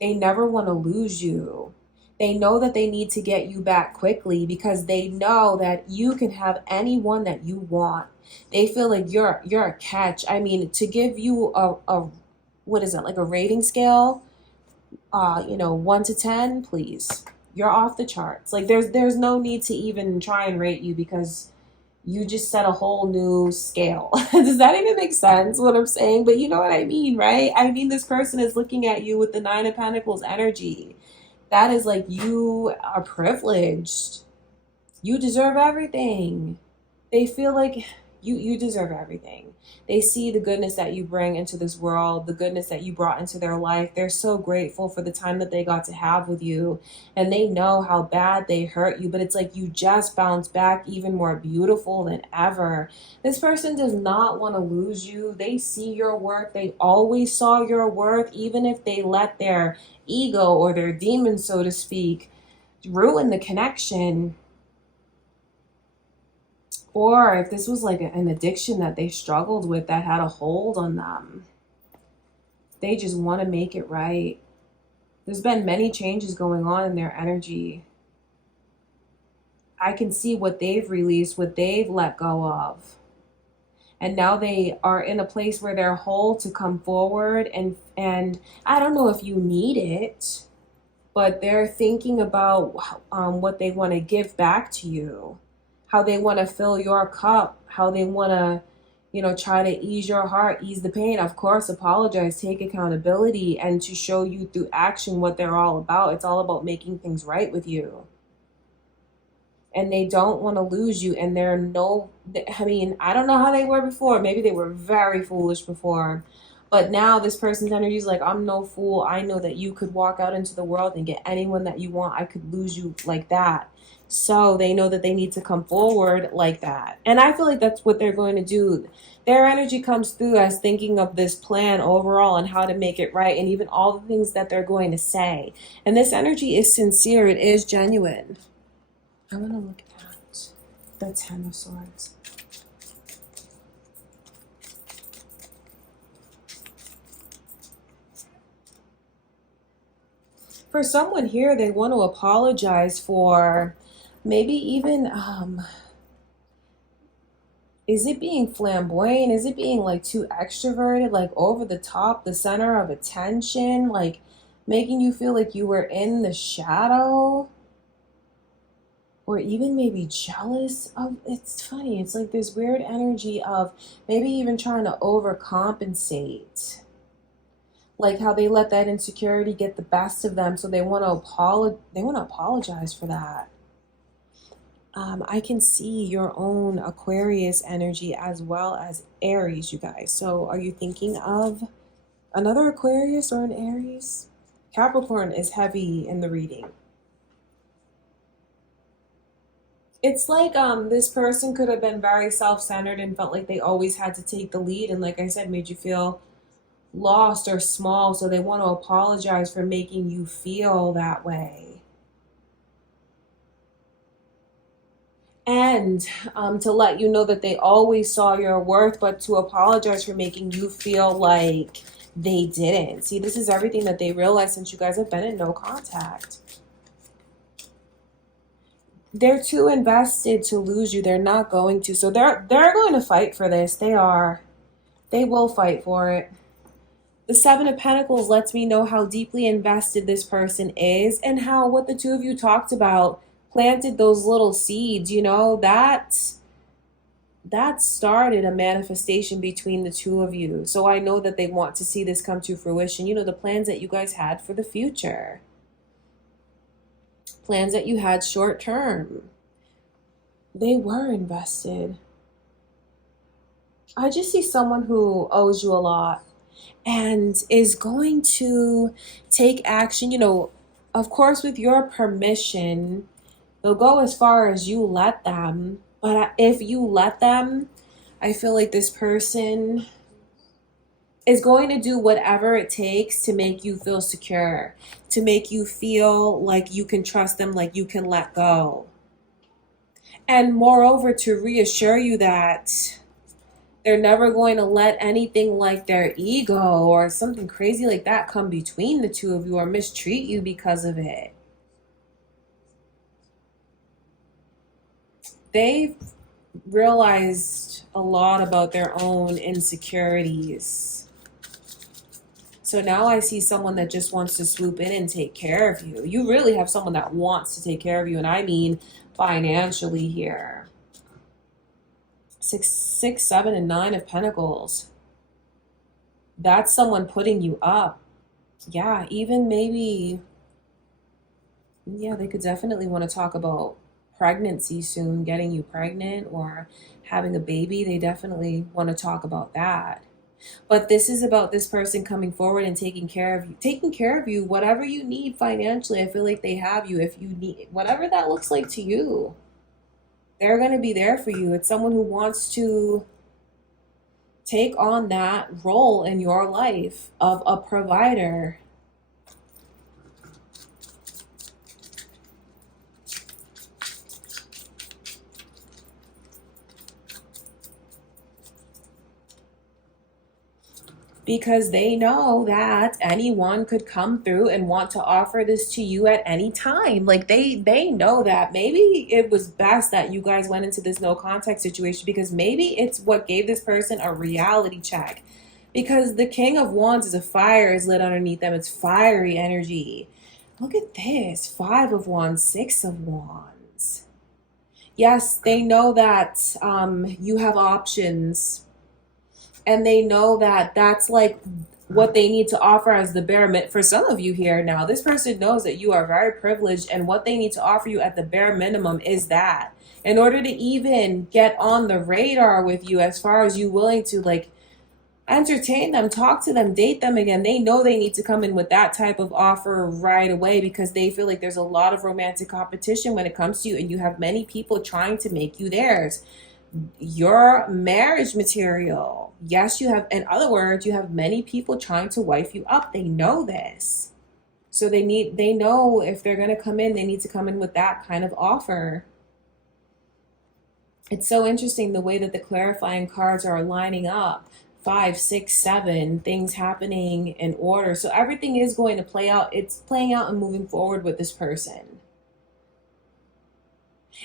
they never want to lose you. They know that they need to get you back quickly because they know that you can have anyone that you want. They feel like you're a catch. I mean, to give you a what is it, like a rating scale? 1 to 10, please. You're off the charts. Like there's no need to even try and rate you because you just set a whole new scale. Does that even make sense what I'm saying? But you know what I mean, right? I mean, this person is looking at you with the Nine of Pentacles energy. That is like, you are privileged. You deserve everything. They feel like you deserve everything. They see the goodness that you bring into this world, the goodness that you brought into their life. They're so grateful for the time that they got to have with you. And they know how bad they hurt you, but it's like you just bounce back even more beautiful than ever. This person does not want to lose you. They see your worth. They always saw your worth, even if they let their ego or their demons, so to speak, ruin the connection. Or if this was like an addiction that they struggled with that had a hold on them, they just want to make it right. There's been many changes going on in their energy. I can see what they've released, what they've let go of. And now they are in a place where they're whole to come forward. And I don't know if you need it, but they're thinking about what they want to give back to you. How they want to fill your cup, how they want to, try to ease your heart, ease the pain. Of course, apologize, take accountability, and to show you through action what they're all about. It's all about making things right with you. And they don't want to lose you. And I don't know how they were before. Maybe they were very foolish before. But now this person's energy is like, I'm no fool. I know that you could walk out into the world and get anyone that you want. I could lose you like that. So they know that they need to come forward like that. And I feel like that's what they're going to do. Their energy comes through as thinking of this plan overall and how to make it right, and even all the things that they're going to say. And this energy is sincere. It is genuine. I want to look at the Ten of Swords. For someone here, they want to apologize for maybe even Is it being flamboyant? Is it being like too extroverted, like over the top, the center of attention, like making you feel like you were in the shadow? Or even maybe jealous of, it's funny, it's like this weird energy of maybe even trying to overcompensate, like how they let that insecurity get the best of them, so they want to apologize for that. I can see your own Aquarius energy as well as Aries, you guys. So are you thinking of another Aquarius or an Aries? Capricorn is heavy in the reading. It's like this person could have been very self-centered and felt like they always had to take the lead, and like I said, made you feel lost or small, so they want to apologize for making you feel that way. And to let you know that they always saw your worth, but to apologize for making you feel like they didn't. See, this is everything that they realized since you guys have been in no contact. They're too invested to lose you. They're not going to. So they're going to fight for this. They are. They will fight for it. The Seven of Pentacles lets me know how deeply invested this person is, and how what the two of you talked about planted those little seeds, you know, that started a manifestation between the two of you. So I know that they want to see this come to fruition. You know, the plans that you guys had for the future. Plans that you had short term. They were invested. I just see someone who owes you a lot and is going to take action, you know, of course, with your permission. They'll go as far as you let them. But if you let them, I feel like this person is going to do whatever it takes to make you feel secure, to make you feel like you can trust them, like you can let go. And moreover, to reassure you that they're never going to let anything like their ego or something crazy like that come between the two of you or mistreat you because of it. They've realized a lot about their own insecurities. So now I see someone that just wants to swoop in and take care of you. You really have someone that wants to take care of you, and I mean financially here. 6, 7, and 9 of Pentacles. That's someone putting you up. Yeah, even maybe, yeah, they could definitely want to talk about pregnancy soon, getting you pregnant or having a baby. They definitely want to talk about that. But this is about this person coming forward and taking care of you, whatever you need financially. I feel like they have you. If you need whatever that looks like to you, they're going to be there for you. It's someone who wants to take on that role in your life of a provider. Because they know that anyone could come through and want to offer this to you at any time. Like they know that maybe it was best that you guys went into this no contact situation, because maybe it's what gave this person a reality check. Because the King of Wands is a fire is lit underneath them. It's fiery energy. Look at this. 5 of Wands, 6 of Wands. Yes, they know that you have options. And they know that that's like what they need to offer as the bare minimum. For some of you here now, this person knows that you are very privileged, and what they need to offer you at the bare minimum is that. In order to even get on the radar with you, as far as you willing to like entertain them, talk to them, date them again, they know they need to come in with that type of offer right away, because they feel like there's a lot of romantic competition when it comes to you, and you have many people trying to make you theirs. Your marriage material. Yes, you have, in other words, you have many people trying to wife you up. They know this. So they know if they're going to come in, they need to come in with that kind of offer. It's so interesting the way that the clarifying cards are lining up. 5, 6, 7, things happening in order. So everything is going to play out. It's playing out and moving forward with this person.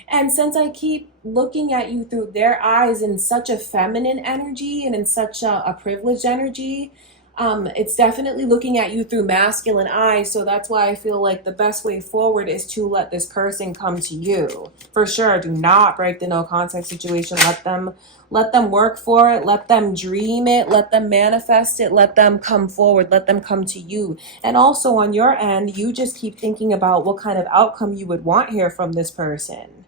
And since I keep looking at you through their eyes in such a feminine energy and in such a privileged energy, it's definitely looking at you through masculine eyes. So that's why I feel like the best way forward is to let this person come to you. For sure, do not break the no contact situation. Let them work for it. Let them dream it. Let them manifest it. Let them come forward. Let them come to you. And also on your end, you just keep thinking about what kind of outcome you would want here from this person.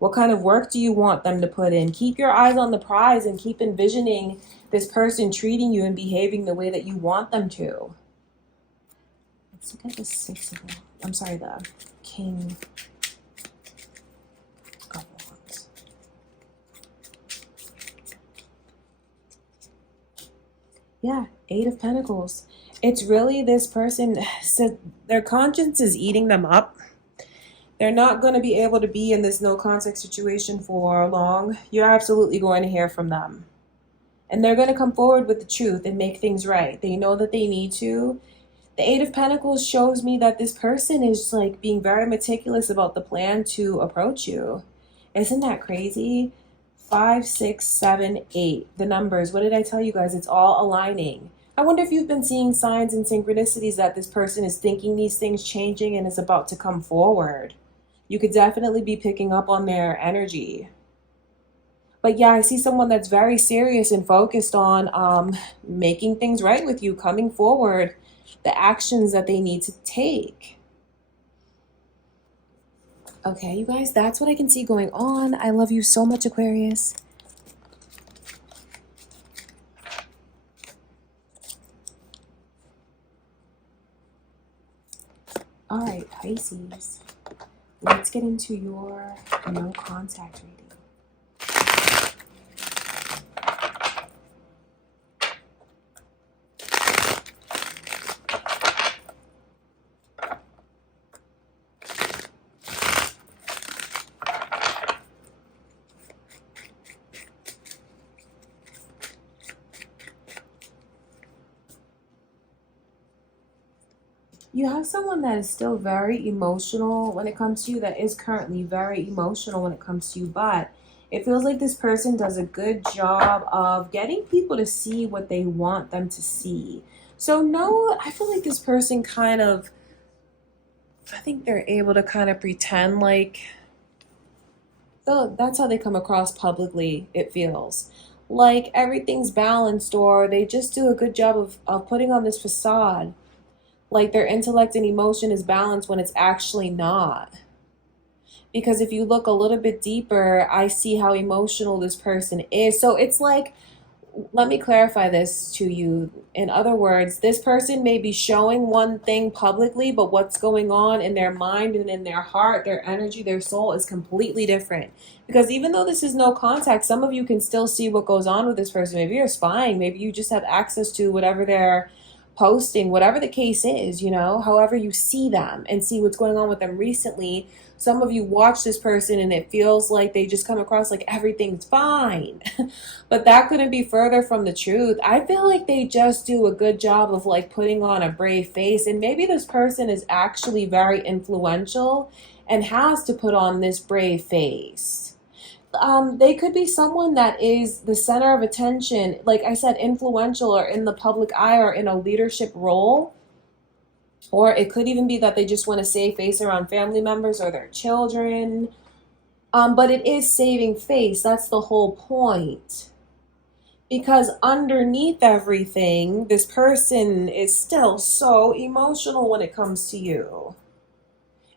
What kind of work do you want them to put in? Keep your eyes on the prize and keep envisioning this person treating you and behaving the way that you want them to. Let's look at the the King of Wands. Yeah, Eight of Pentacles. It's really this person, so their conscience is eating them up. They're not going to be able to be in this no contact situation for long. You're absolutely going to hear from them. And they're going to come forward with the truth and make things right. They know that they need to. The Eight of Pentacles shows me that this person is like being very meticulous about the plan to approach you. Isn't that crazy? 5, 6, 7, 8. The numbers. What did I tell you guys? It's all aligning. I wonder if you've been seeing signs and synchronicities that this person is thinking these things changing and is about to come forward. You could definitely be picking up on their energy. But yeah, I see someone that's very serious and focused on making things right with you, coming forward, the actions that they need to take. Okay, you guys, that's what I can see going on. I love you so much, Aquarius. All right, Pisces. Let's get into your no contact reading. You have someone that is still very emotional when it comes to you, that is currently very emotional when it comes to you, but it feels like this person does a good job of getting people to see what they want them to see. So no, I feel like this person kind of, I think they're able to kind of pretend like, that's how they come across publicly, it feels. Like everything's balanced, or they just do a good job of putting on this facade. Like their intellect and emotion is balanced when it's actually not. Because if you look a little bit deeper, I see how emotional this person is. So it's like, let me clarify this to you. In other words, this person may be showing one thing publicly, but what's going on in their mind and in their heart, their energy, their soul is completely different. Because even though this is no contact, some of you can still see what goes on with this person. Maybe you're spying. Maybe you just have access to whatever they're posting, whatever the case is, you know, however you see them and see what's going on with them recently. Some of you watch this person and it feels like they just come across like everything's fine. But that couldn't be further from the truth. I feel like they just do a good job of like putting on a brave face. And maybe this person is actually very influential and has to put on this brave face. They could be someone that is the center of attention, like I said, influential or in the public eye or in a leadership role. Or it could even be that they just want to save face around family members or their children. But it is saving face. That's the whole point. Because underneath everything, this person is still so emotional when it comes to you.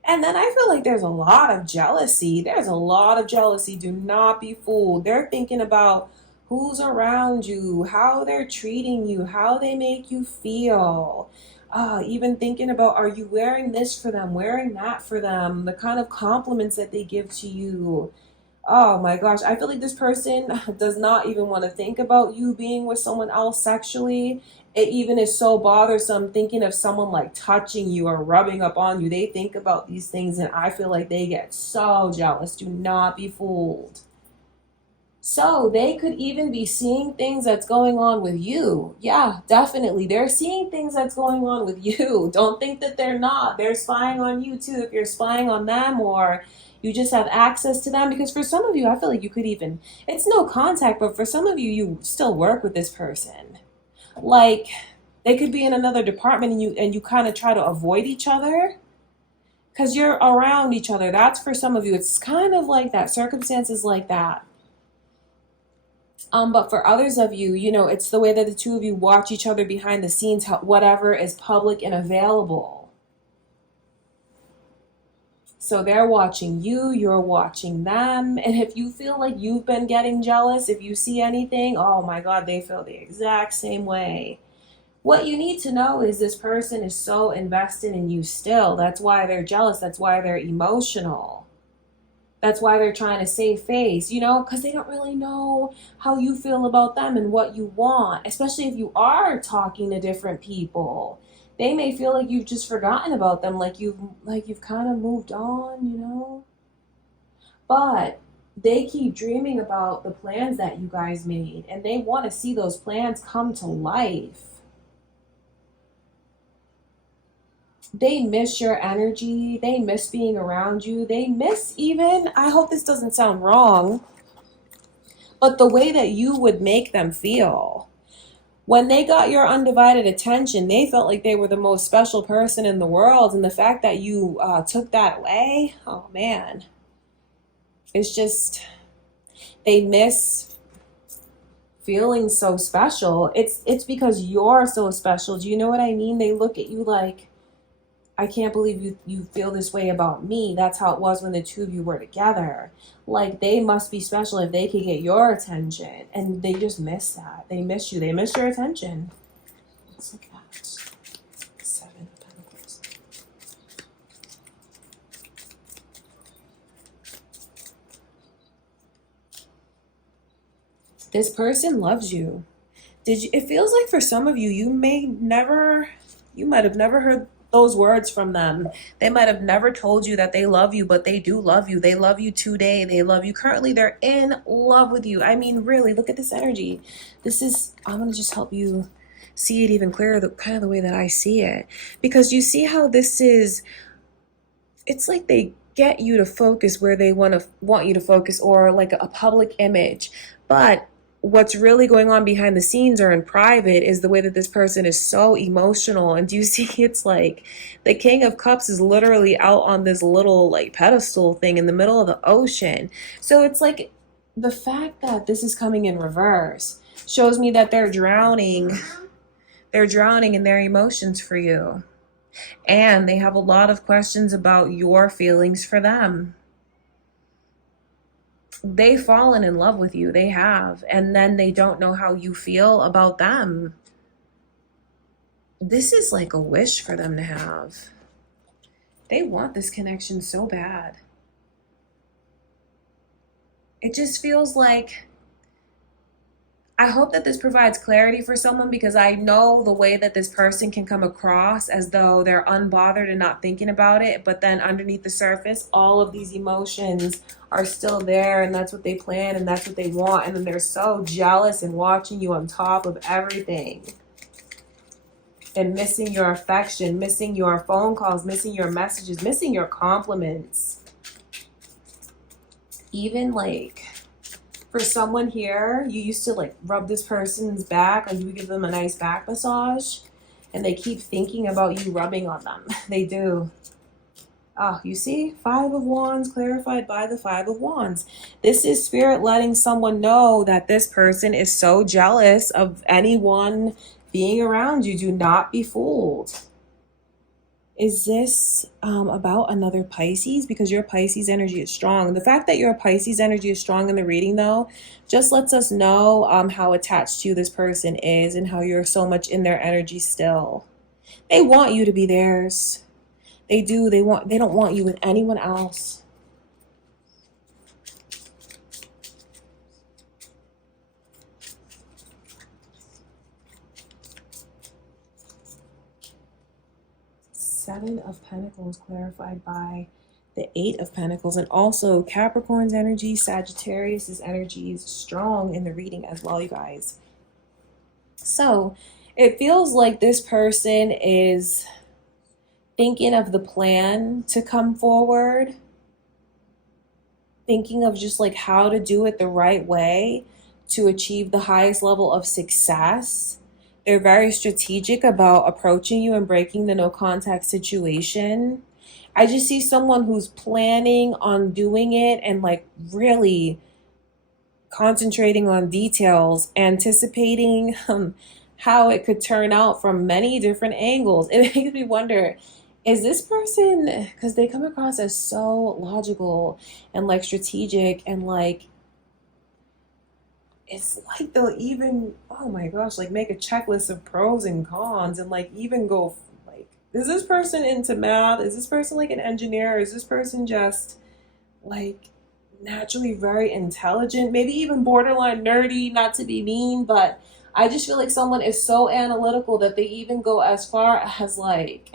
And then I feel like there's a lot of jealousy. There's a lot of jealousy. Do not be fooled. They're thinking about who's around you, how they're treating you, how they make you feel. Even thinking about, are you wearing this for them, wearing that for them, the kind of compliments that they give to you. Oh my gosh, I feel like this person does not even want to think about you being with someone else sexually. It even is so bothersome thinking of someone like touching you or rubbing up on you. They think about these things and I feel like they get so jealous. Do not be fooled. So they could even be seeing things that's going on with you. Yeah, definitely. They're seeing things that's going on with you. Don't think that they're not. They're spying on you too. If you're spying on them, or You just have access to them, because for some of you, I feel like you could even, it's no contact, but for some of you, you still work with this person. Like, they could be in another department, and you kind of try to avoid each other because you're around each other. That's for some of you. It's kind of like that, circumstances like that. But for others of you, you know, it's the way that the two of you watch each other behind the scenes, whatever is public and available. So they're watching you, you're watching them. And if you feel like you've been getting jealous, if you see anything, oh my God, they feel the exact same way. What you need to know is this person is so invested in you still. That's why they're jealous. That's why they're emotional. That's why they're trying to save face, you know, because they don't really know how you feel about them and what you want, especially if you are talking to different people. They may feel like you've just forgotten about them, like you've kind of moved on, you know. But they keep dreaming about the plans that you guys made, and they want to see those plans come to life. They miss your energy. They miss being around you. They miss even, I hope this doesn't sound wrong, but the way that you would make them feel. When they got your undivided attention, they felt like they were the most special person in the world. And the fact that you took that away, oh man, it's just, they miss feeling so special. It's because you're so special. Do you know what I mean? They look at you like, I can't believe you feel this way about me. That's how it was when the two of you were together. Like, they must be special if they could get your attention. And they just miss that. They miss you. They miss your attention. Let's look at 7 of Pentacles. This person loves you. It feels like for some of you, you might have never heard those words from them. They might have never told you that they love you, but they do love you. They love you today. They love you currently. They're in love with you. I mean, really, look at this energy. I'm going to just help you see it even clearer, kind of the way that I see it. Because you see how this is, it's like they get you to focus where they want you to focus, or like a public image. But what's really going on behind the scenes or in private is the way that this person is so emotional. And do you see, it's like the King of Cups is literally out on this little like pedestal thing in the middle of the ocean. So it's like the fact that this is coming in reverse shows me that they're drowning in their emotions for you. And they have a lot of questions about your feelings for them. They've fallen in love with you. They have. And then they don't know how you feel about them. This is like a wish for them to have. They want this connection so bad. It just feels like, I hope that this provides clarity for someone, because I know the way that this person can come across as though they're unbothered and not thinking about it. But then underneath the surface, all of these emotions are still there, and that's what they plan and that's what they want. And then they're so jealous and watching you on top of everything. And missing your affection, missing your phone calls, missing your messages, missing your compliments. Even like, for someone here, you used to like rub this person's back, like you would give them a nice back massage, and they keep thinking about you rubbing on them. They do. Oh, you see? 5 of Wands clarified by the 5 of Wands. This is Spirit letting someone know that this person is so jealous of anyone being around you. Do not be fooled. Is this about another Pisces? Because your Pisces energy is strong. The fact that your Pisces energy is strong in the reading, though, just lets us know how attached to you this person is and how you're so much in their energy still. They want you to be theirs. They do. They don't want you with anyone else. Seven of Pentacles clarified by the 8 of Pentacles. And also Capricorn's energy, Sagittarius' energy is strong in the reading as well, you guys. So it feels like this person is thinking of the plan to come forward. thinking of just like how to do it the right way to achieve the highest level of success. They're very strategic about approaching you and breaking the no contact situation. I just see someone who's planning on doing it and like really concentrating on details, anticipating how it could turn out from many different angles. It makes me wonder, is this person, because they come across as so logical and like strategic and like, it's like they'll even, oh my gosh, like make a checklist of pros and cons and like even go like, is this person into math? Is this person like an engineer? Is this person just like naturally very intelligent? Maybe even borderline nerdy, not to be mean, but I just feel like someone is so analytical that they even go as far as like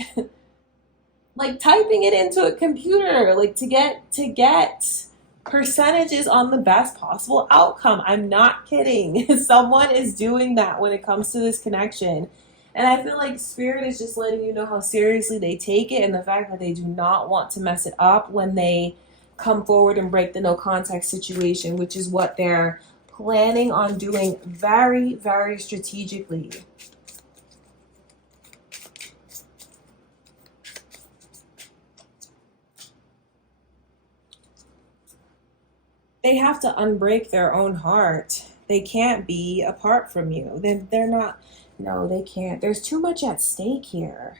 like typing it into a computer like to get percentages on the best possible outcome. I'm not kidding. Someone is doing that when it comes to this connection. And I feel like Spirit is just letting you know how seriously they take it and the fact that they do not want to mess it up when they come forward and break the no contact situation, which is what they're planning on doing very, very strategically. They have to unbreak their own heart. They can't be apart from you. They're not, no, they can't. There's too much at stake here.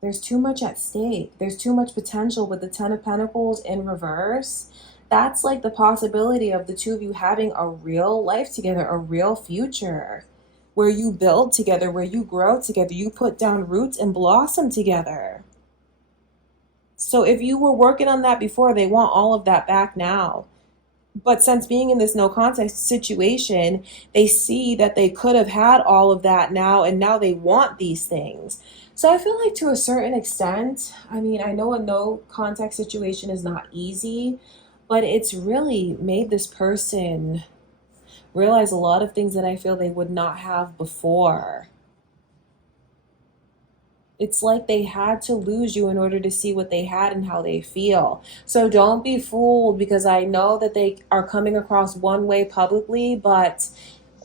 There's too much at stake. There's too much potential with the Ten of Pentacles in reverse. That's like the possibility of the two of you having a real life together, a real future, where you build together, where you grow together, you put down roots and blossom together. So if you were working on that before, they want all of that back now. But since being in this no contact situation, they see that they could have had all of that now, and now they want these things. So I feel like to a certain extent, I mean, I know a no contact situation is not easy, but it's really made this person realize a lot of things that I feel they would not have before. It's like they had to lose you in order to see what they had and how they feel. So don't be fooled, because I know that they are coming across one way publicly, but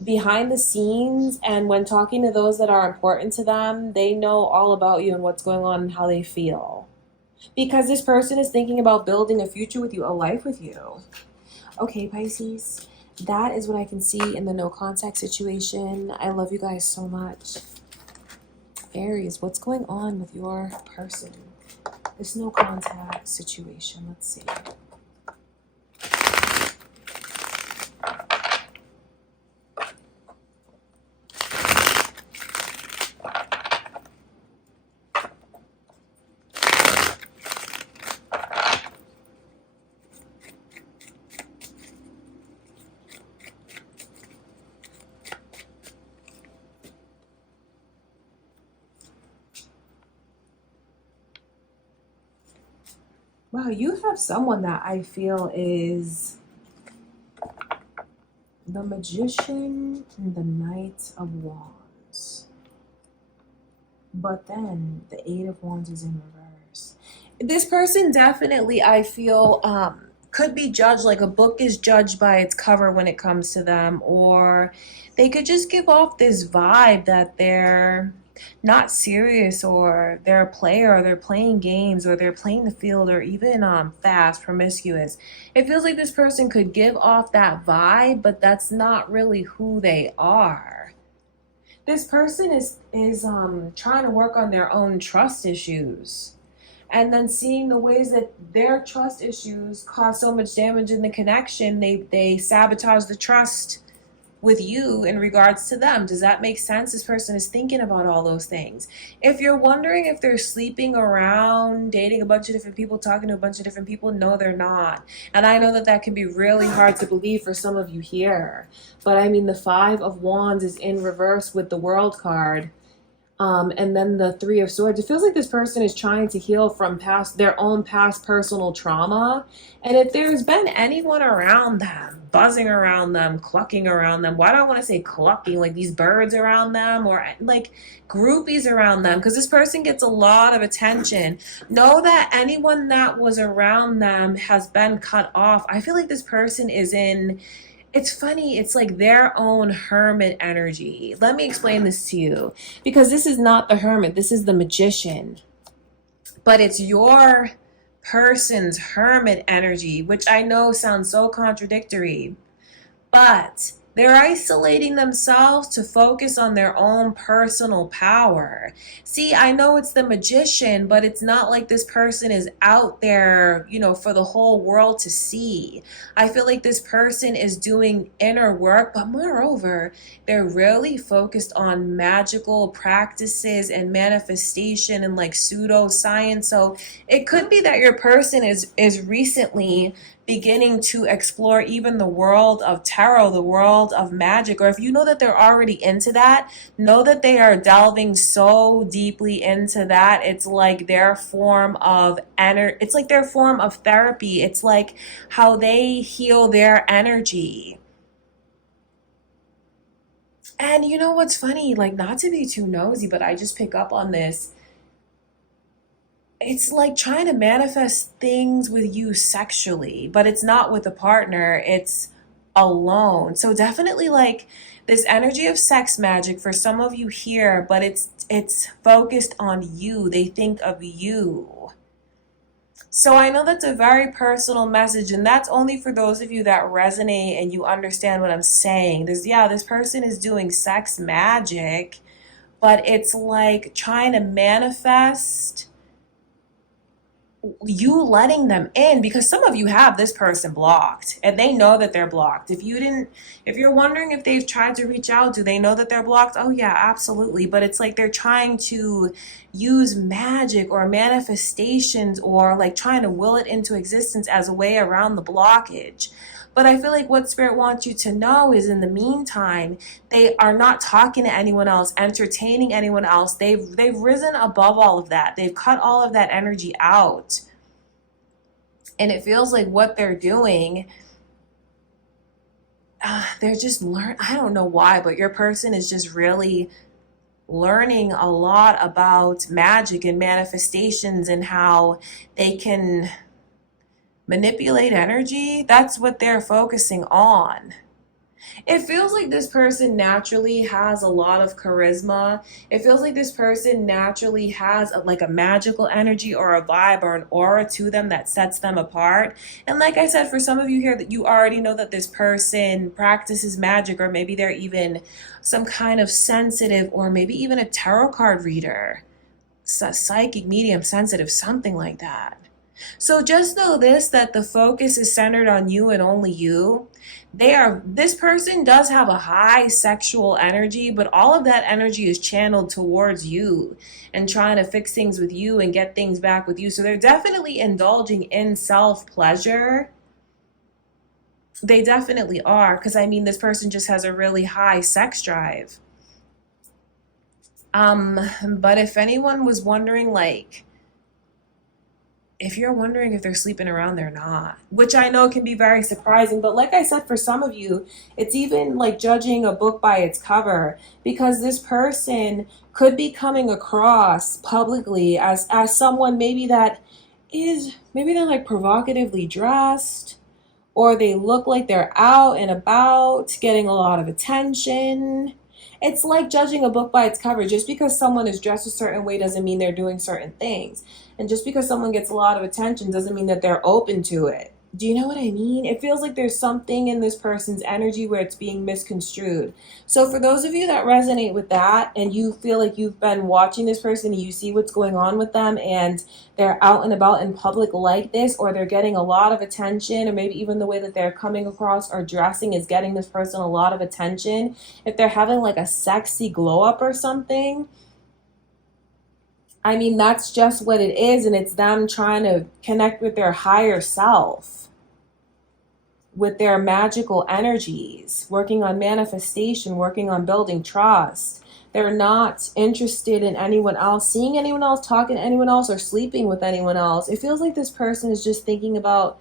behind the scenes and when talking to those that are important to them, they know all about you and what's going on and how they feel. Because this person is thinking about building a future with you, a life with you. Okay, Pisces, that is what I can see in the no contact situation. I love you guys so much. Aries, what's going on with your person? This no contact situation. Let's see. Wow, you have someone that I feel is the Magician and the Knight of Wands. But then the Eight of Wands is in reverse. This person definitely, I feel, could be judged like a book is judged by its cover when it comes to them. Or they could just give off this vibe that they're not serious, or they're a player, or they're playing games, or they're playing the field, or even fast, promiscuous. It feels like this person could give off that vibe, but that's not really who they are. This person is trying to work on their own trust issues, and then seeing the ways that their trust issues cause so much damage in the connection, they sabotage the trust with you in regards to them. Does that make sense? This person is thinking about all those things. If you're wondering if they're sleeping around, dating a bunch of different people, talking to a bunch of different people, no, they're not. And I know that that can be really hard to believe for some of you here. But I mean, the Five of Wands is in reverse with the World card. And then the Three of Swords. It feels like this person is trying to heal from their own past personal trauma. And if there's been anyone around them buzzing around them, clucking around them. Why do I want to say clucking? Like these birds around them, or like groupies around them, because this person gets a lot of attention. Know that anyone that was around them has been cut off. I feel like this person is in, it's funny, it's like their own hermit energy. Let me explain this to you, because this is not the hermit, this is the magician. But it's your person's hermit energy, which I know sounds so contradictory, but they're isolating themselves to focus on their own personal power. See, I know it's the magician, but it's not like this person is out there, you know, for the whole world to see. I feel like this person is doing inner work, but moreover, they're really focused on magical practices and manifestation and like pseudoscience. So it could be that your person is recently beginning to explore even the world of tarot, the world of magic, or if you know that they're already into that, know that they are delving so deeply into that. It's like their form of it's like their form of therapy. It's like how they heal their energy. And you know what's funny? Like, not to be too nosy, but I just pick up on this. It's like trying to manifest things with you sexually, but it's not with a partner, it's alone. So definitely like this energy of sex magic for some of you here, but it's focused on you. They think of you. So I know that's a very personal message, and that's only for those of you that resonate and you understand what I'm saying. This person is doing sex magic, but it's like trying to manifest you letting them in, because some of you have this person blocked and they know that they're blocked. If you're wondering if they've tried to reach out, do they know that they're blocked? Oh yeah, absolutely. But it's like they're trying to use magic or manifestations or like trying to will it into existence as a way around the blockage. But I feel like what Spirit wants you to know is in the meantime, they are not talking to anyone else, entertaining anyone else. They've risen above all of that. They've cut all of that energy out. And it feels like what they're doing, they're just I don't know why, but your person is just really learning a lot about magic and manifestations and how they can manipulate energy. That's what they're focusing on. It feels like this person naturally has a lot of charisma. It feels like this person naturally has like a magical energy or a vibe or an aura to them that sets them apart. And like I said, for some of you here, that you already know that this person practices magic, or maybe they're even some kind of sensitive, or maybe even a tarot card reader, psychic, medium, sensitive, something like that. So just know this, that the focus is centered on you and only you. This person does have a high sexual energy, but all of that energy is channeled towards you and trying to fix things with you and get things back with you. So they're definitely indulging in self-pleasure. They definitely are, because I mean, this person just has a really high sex drive. But if anyone was wondering, like, if you're wondering if they're sleeping around, they're not, which I know can be very surprising. But like I said, for some of you, it's even like judging a book by its cover, because this person could be coming across publicly as someone maybe they're like provocatively dressed, or they look like they're out and about getting a lot of attention. It's like judging a book by its cover. Just because someone is dressed a certain way doesn't mean they're doing certain things. And just because someone gets a lot of attention doesn't mean that they're open to it. Do you know what I mean? It feels like there's something in this person's energy where it's being misconstrued. So for those of you that resonate with that, and you feel like you've been watching this person and you see what's going on with them, and they're out and about in public like this, or they're getting a lot of attention, or maybe even the way that they're coming across or dressing is getting this person a lot of attention, if they're having like a sexy glow up or something, I mean, that's just what it is. And it's them trying to connect with their higher self, with their magical energies, working on manifestation, working on building trust. They're not interested in anyone else, seeing anyone else, talking to anyone else, or sleeping with anyone else. It feels like this person is just thinking about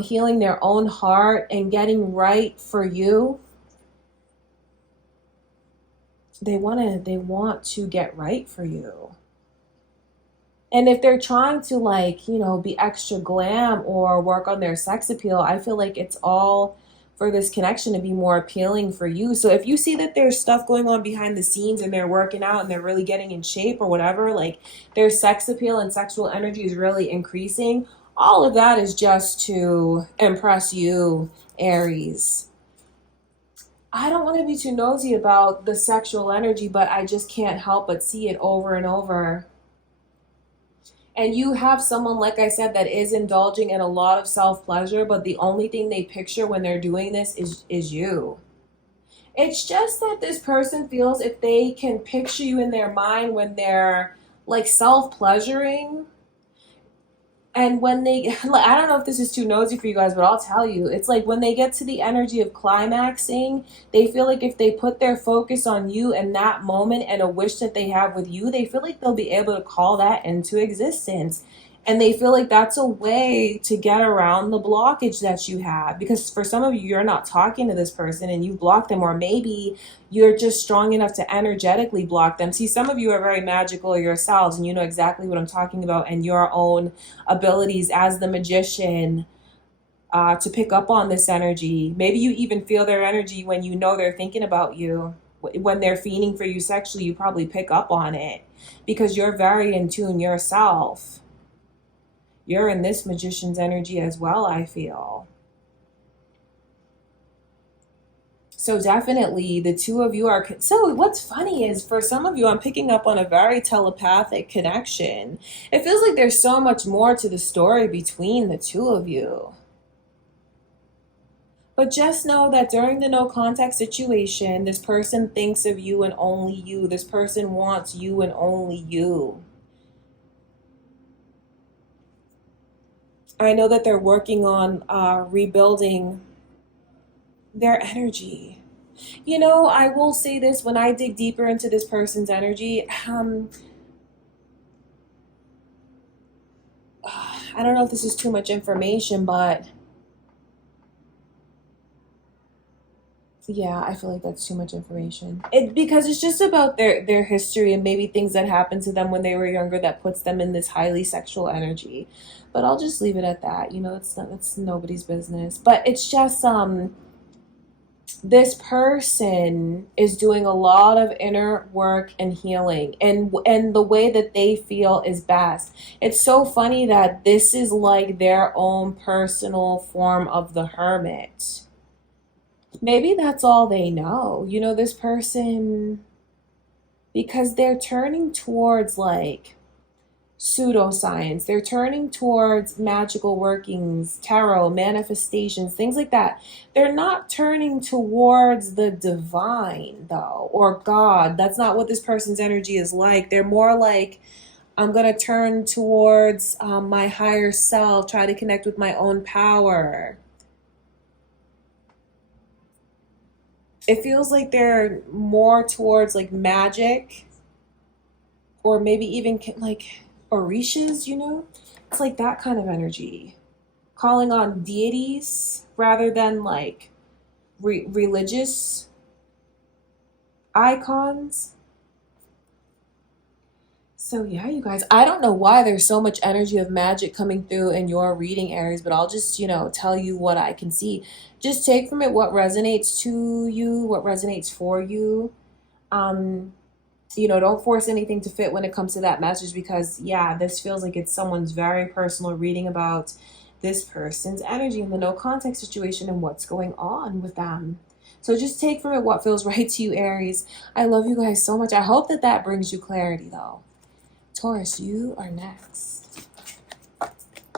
healing their own heart and getting right for you. They want to get right for you. And if they're trying to, like, you know, be extra glam or work on their sex appeal, I feel like it's all for this connection to be more appealing for you. So if you see that there's stuff going on behind the scenes and they're working out and they're really getting in shape or whatever, like their sex appeal and sexual energy is really increasing, all of that is just to impress you, Aries. I don't want to be too nosy about the sexual energy, but I just can't help but see it over and over. And you have someone, like I said, that is indulging in a lot of self-pleasure, but the only thing they picture when they're doing this is you. It's just that this person feels if they can picture you in their mind when they're like self-pleasuring, and when they, I don't know if this is too nosy for you guys, but I'll tell you, it's like when they get to the energy of climaxing, they feel like if they put their focus on you in that moment and a wish that they have with you, they feel like they'll be able to call that into existence. And they feel like that's a way to get around the blockage that you have. Because for some of you, you're not talking to this person and you block them, or maybe you're just strong enough to energetically block them. See, some of you are very magical yourselves and you know exactly what I'm talking about, and your own abilities as the magician to pick up on this energy. Maybe you even feel their energy when you know they're thinking about you. When they're fiending for you sexually, you probably pick up on it because you're very in tune yourself. You're in this magician's energy as well, I feel. So definitely the two of you are, so what's funny is for some of you, I'm picking up on a very telepathic connection. It feels like there's so much more to the story between the two of you. But just know that during the no contact situation, this person thinks of you and only you. This person wants you and only you. I know that they're working on rebuilding their energy. You know, I will say this, when I dig deeper into this person's energy, I don't know if this is too much information, but yeah, I feel like that's too much information. Because it's just about their history and maybe things that happened to them when they were younger that puts them in this highly sexual energy. But I'll just leave it at that. You know, it's nobody's business. But it's just this person is doing a lot of inner work and healing, and the way that they feel is best. It's so funny that this is like their own personal form of the hermit. Maybe that's all they know. You know, this person, because they're turning towards like pseudoscience. They're turning towards magical workings, tarot, manifestations, things like that. They're not turning towards the divine, though, or God. That's not what this person's energy is like. They're more like, I'm going to turn towards my higher self, try to connect with my own power. It feels like they're more towards like magic, or maybe even like Orishas, you know? It's like that kind of energy. Calling on deities rather than like religious icons. So yeah, you guys, I don't know why there's so much energy of magic coming through in your reading, Aries, but I'll just, you know, tell you what I can see. Just take from it what resonates to you, what resonates for you. You know, don't force anything to fit when it comes to that message, because yeah, this feels like it's someone's very personal reading about this person's energy in the no contact situation and what's going on with them. So just take from it what feels right to you, Aries. I love you guys so much. I hope that that brings you clarity, though. Taurus, you are next.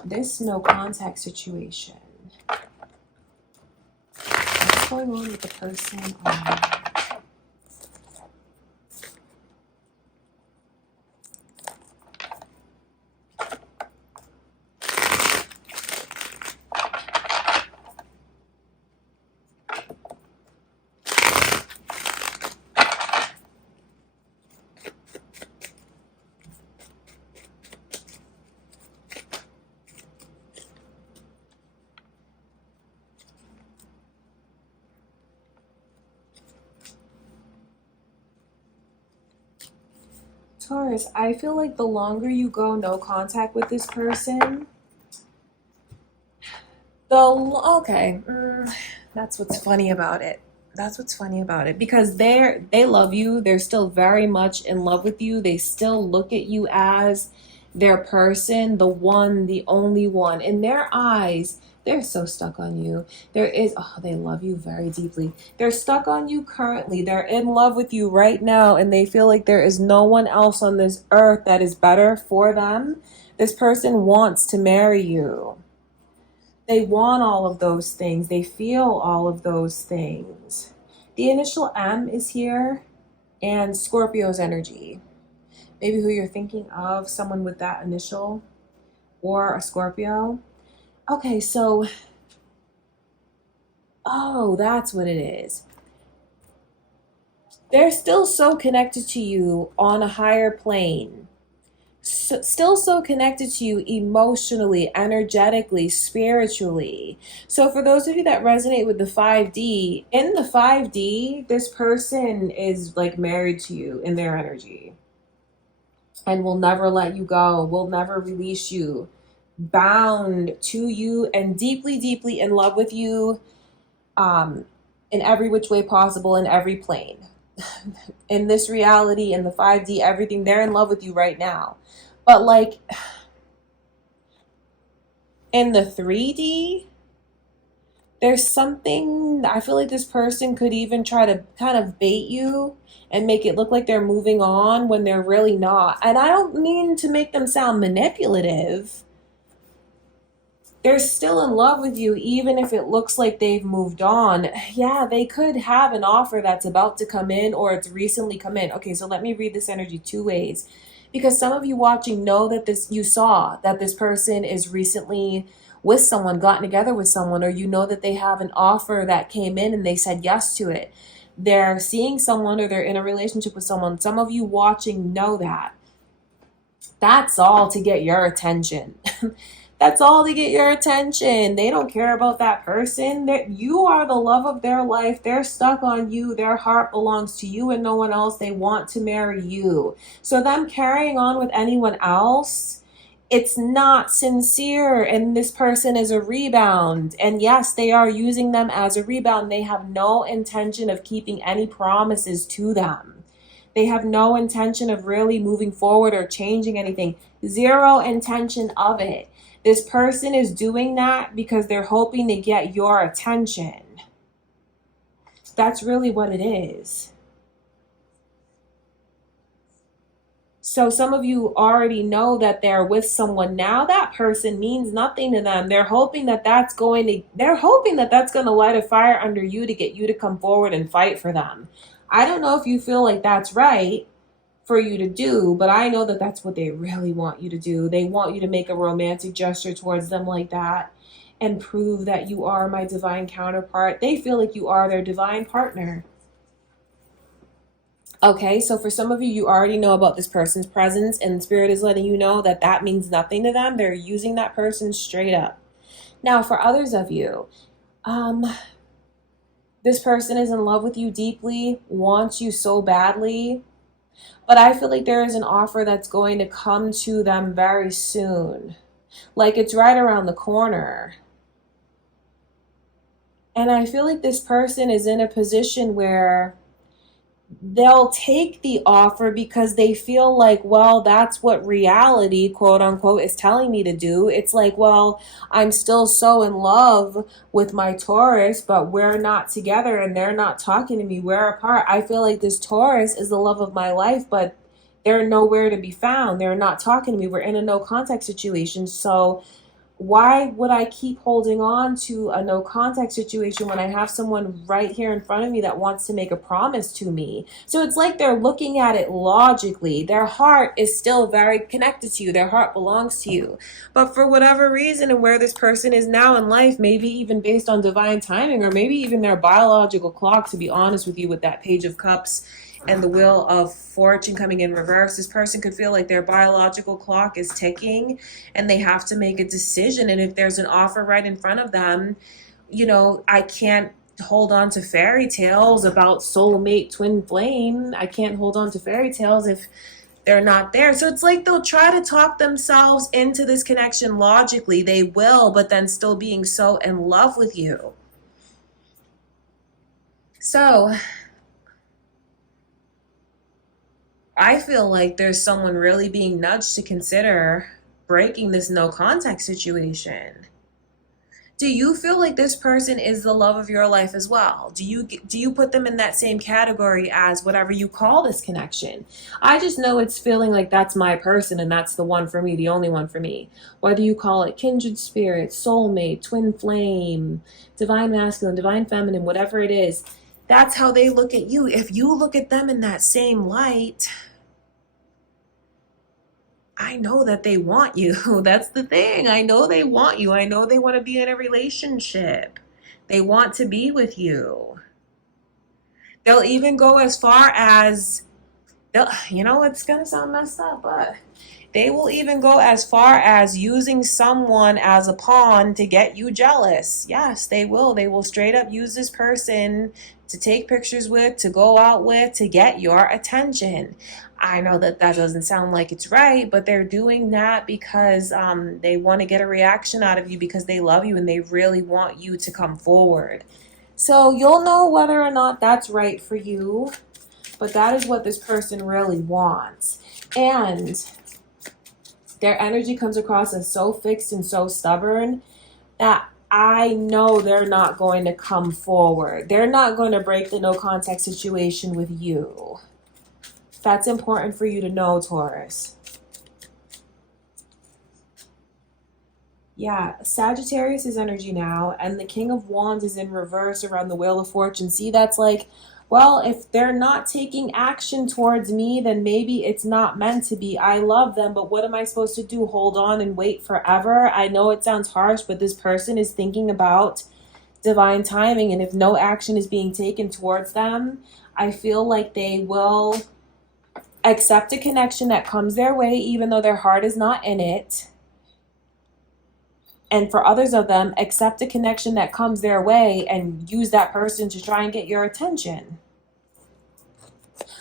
This no contact situation. What's going on with the person on Taurus, I feel like the longer you go no contact with this person, that's what's funny about it. That's what's funny about it, because they love you. They're still very much in love with you. They still look at you as their person, the one, the only one. In their eyes, they're so stuck on you. They love you very deeply. They're stuck on you currently. They're in love with you right now, and they feel like there is no one else on this earth that is better for them. This person wants to marry you. They want all of those things. They feel all of those things. The initial M is here, and Scorpio's energy. Maybe who you're thinking of, someone with that initial, or a Scorpio. Okay, so, that's what it is. They're still so connected to you on a higher plane. Still so connected to you emotionally, energetically, spiritually. So for those of you that resonate with the 5D, in the 5D, this person is like married to you in their energy and will never let you go, will never release you, bound to you and deeply, deeply in love with you, in every which way possible, in every plane. In this reality, in the 5D, everything, they're in love with you right now. But like in the 3D, there's something, I feel like this person could even try to kind of bait you and make it look like they're moving on when they're really not. And I don't mean to make them sound manipulative. They're still in love with you, even if it looks like they've moved on. Yeah, they could have an offer that's about to come in, or it's recently come in. Okay, so let me read this energy two ways. Because some of you watching know that you saw that this person is recently with someone, gotten together with someone, or you know that they have an offer that came in and they said yes to it. They're seeing someone, or they're in a relationship with someone. Some of you watching know that. That's all to get your attention. That's all to get your attention. They don't care about that person. You are the love of their life. They're stuck on you. Their heart belongs to you and no one else. They want to marry you. So them carrying on with anyone else, it's not sincere. And this person is a rebound. And yes, they are using them as a rebound. They have no intention of keeping any promises to them. They have no intention of really moving forward or changing anything. Zero intention of it. This person is doing that because they're hoping to get your attention. That's really what it is. So some of you already know that they're with someone now. That person means nothing to them. They're hoping that that's going to light a fire under you to get you to come forward and fight for them. I don't know if you feel like that's right for you to do, but I know that that's what they really want you to do. They want you to make a romantic gesture towards them like that and prove that you are my divine counterpart. They feel like you are their divine partner. Okay, so for some of you, you already know about this person's presence, and the spirit is letting you know that that means nothing to them. They're using that person straight up. Now, for others of you, this person is in love with you deeply, wants you so badly, but I feel like there is an offer that's going to come to them very soon. Like it's right around the corner. And I feel like this person is in a position where they'll take the offer because they feel like, well, that's what reality, quote unquote, is telling me to do. It's like, well, I'm still so in love with my Taurus, but we're not together and they're not talking to me. We're apart. I feel like this Taurus is the love of my life, but they're nowhere to be found. They're not talking to me. We're in a no contact situation. So why would I keep holding on to a no contact situation when I have someone right here in front of me that wants to make a promise to me? So it's like they're looking at it logically. Their heart is still very connected to you. Their heart belongs to you. But for whatever reason, and where this person is now in life, maybe even based on divine timing, or maybe even their biological clock, to be honest with you, with that Page of Cups and the Wheel of Fortune coming in reverse, this person could feel like their biological clock is ticking and they have to make a decision. And if there's an offer right in front of them, you know, I can't hold on to fairy tales about soulmate twin flame. I can't hold on to fairy tales if they're not there. So it's like they'll try to talk themselves into this connection logically. They will, but then still being so in love with you. So I feel like there's someone really being nudged to consider breaking this no contact situation. Do you feel like this person is the love of your life as well? Do you put them in that same category as whatever you call this connection? I just know it's feeling like that's my person and that's the one for me, the only one for me. Whether you call it kindred spirit, soulmate, twin flame, divine masculine, divine feminine, whatever it is, that's how they look at you. If you look at them in that same light, I know that they want you. That's the thing. I know they want you. I know they want to be in a relationship. They want to be with you. They'll even go as far as, it's going to sound messed up, but they will even go as far as using someone as a pawn to get you jealous. Yes, they will. They will straight up use this person to take pictures with, to go out with, to get your attention. I know that doesn't sound like it's right, but they're doing that because they want to get a reaction out of you because they love you and they really want you to come forward. So you'll know whether or not that's right for you, but that is what this person really wants. And their energy comes across as so fixed and so stubborn that I know they're not going to come forward. They're not going to break the no contact situation with you. That's important for you to know, Taurus. Yeah, Sagittarius is energy now, and the King of Wands is in reverse around the Wheel of Fortune. See, that's like, well, if they're not taking action towards me, then maybe it's not meant to be. I love them, but what am I supposed to do? Hold on and wait forever? I know it sounds harsh, but this person is thinking about divine timing, and if no action is being taken towards them, I feel like they will accept a connection that comes their way, even though their heart is not in it. And for others of them, accept a connection that comes their way and use that person to try and get your attention.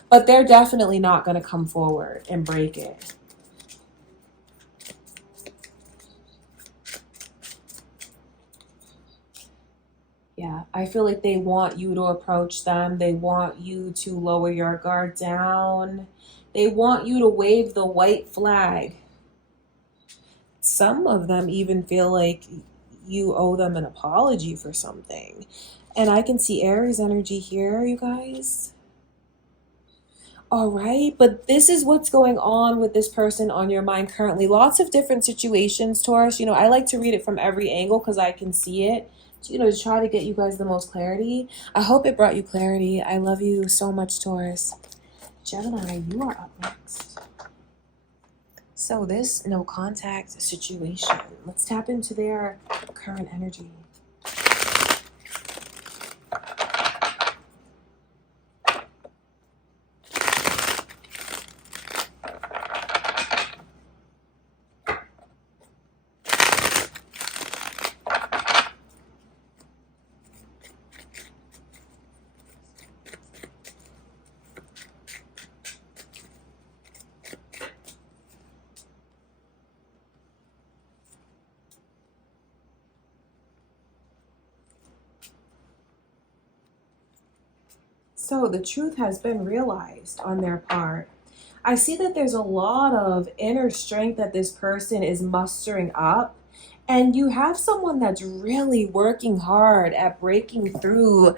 But they're definitely not going to come forward and break it. Yeah, I feel like they want you to approach them. They want you to lower your guard down. They want you to wave the white flag. Some of them even feel like you owe them an apology for something. And I can see Aries energy here, you guys. All right, but this is what's going on with this person on your mind currently. Lots of different situations, Taurus. I like to read it from every angle because I can see it. To try to get you guys the most clarity. I hope it brought you clarity. I love you so much, Taurus. Gemini, you are up next. So this no contact situation, let's tap into their current energy. So the truth has been realized on their part. I see that there's a lot of inner strength that this person is mustering up. And you have someone that's really working hard at breaking through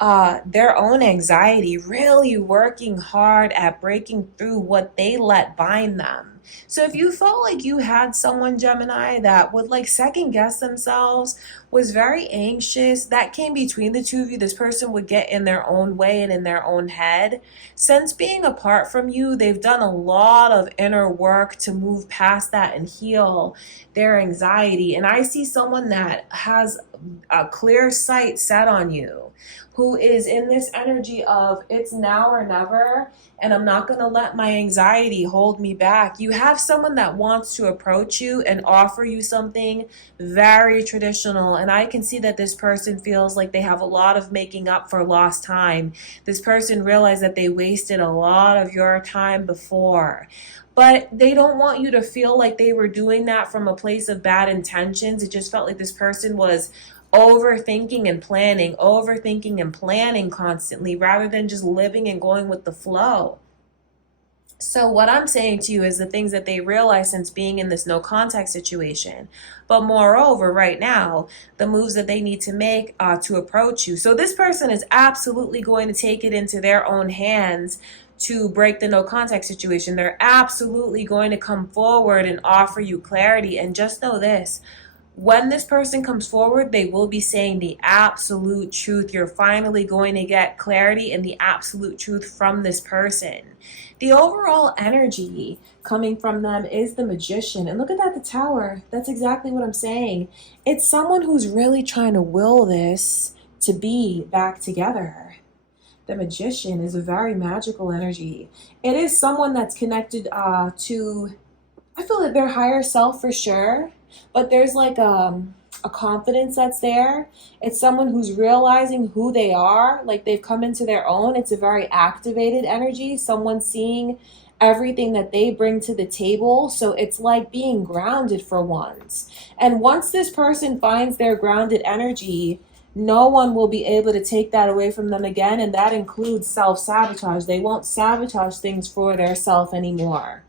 their own anxiety, really working hard at breaking through what they let bind them. So if you felt like you had someone, Gemini, that would like second guess themselves, was very anxious, that came between the two of you, this person would get in their own way and in their own head. Since being apart from you, they've done a lot of inner work to move past that and heal their anxiety. And I see someone that has a clear sight set on you, who is in this energy of it's now or never, and I'm not going to let my anxiety hold me back. You have someone that wants to approach you and offer you something very traditional, and I can see that this person feels like they have a lot of making up for lost time. This person realized that they wasted a lot of your time before. But they don't want you to feel like they were doing that from a place of bad intentions. It just felt like this person was overthinking and planning constantly rather than just living and going with the flow. So what I'm saying to you is the things that they realize since being in this no contact situation. But moreover, right now, the moves that they need to make to approach you. So this person is absolutely going to take it into their own hands to break the no contact situation. They're absolutely going to come forward and offer you clarity. And just know this, when this person comes forward, they will be saying the absolute truth. You're finally going to get clarity and the absolute truth from this person. The overall energy coming from them is the Magician. And look at that, the Tower. That's exactly what I'm saying. It's someone who's really trying to will this to be back together. The Magician is a very magical energy. It is someone that's connected to, I feel like their higher self for sure, but there's like a confidence that's there. It's someone who's realizing who they are, like they've come into their own. It's a very activated energy. Someone seeing everything that they bring to the table. So it's like being grounded for once. And once this person finds their grounded energy, no one will be able to take that away from them again, and that includes self-sabotage. They won't sabotage things for their self anymore.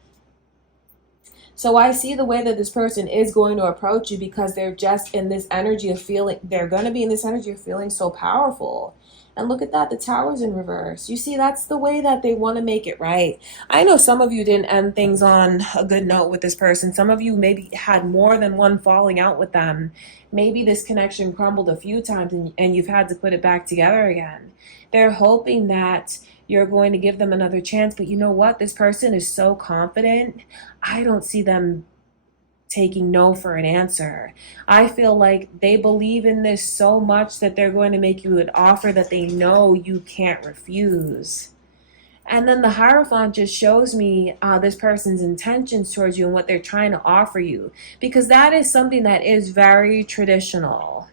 So I see the way that this person is going to approach you because they're just in this energy of feeling, they're going to be in this energy of feeling so powerful. And look at that, the Tower's in reverse. You see, that's the way that they want to make it right. I know some of you didn't end things on a good note with this person. Some of you maybe had more than one falling out with them. Maybe this connection crumbled a few times and you've had to put it back together again. They're hoping that you're going to give them another chance. But you know what? This person is so confident. I don't see them taking no for an answer. I feel like they believe in this so much that they're going to make you an offer that they know you can't refuse. And then the Hierophant just shows me this person's intentions towards you and what they're trying to offer you, because that is something that is very traditional.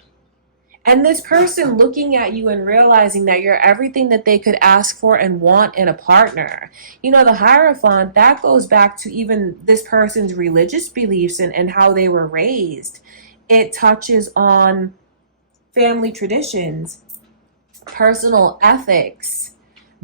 And this person looking at you and realizing that you're everything that they could ask for and want in a partner. You know, the Hierophant, that goes back to even this person's religious beliefs and how they were raised. It touches on family traditions, personal ethics,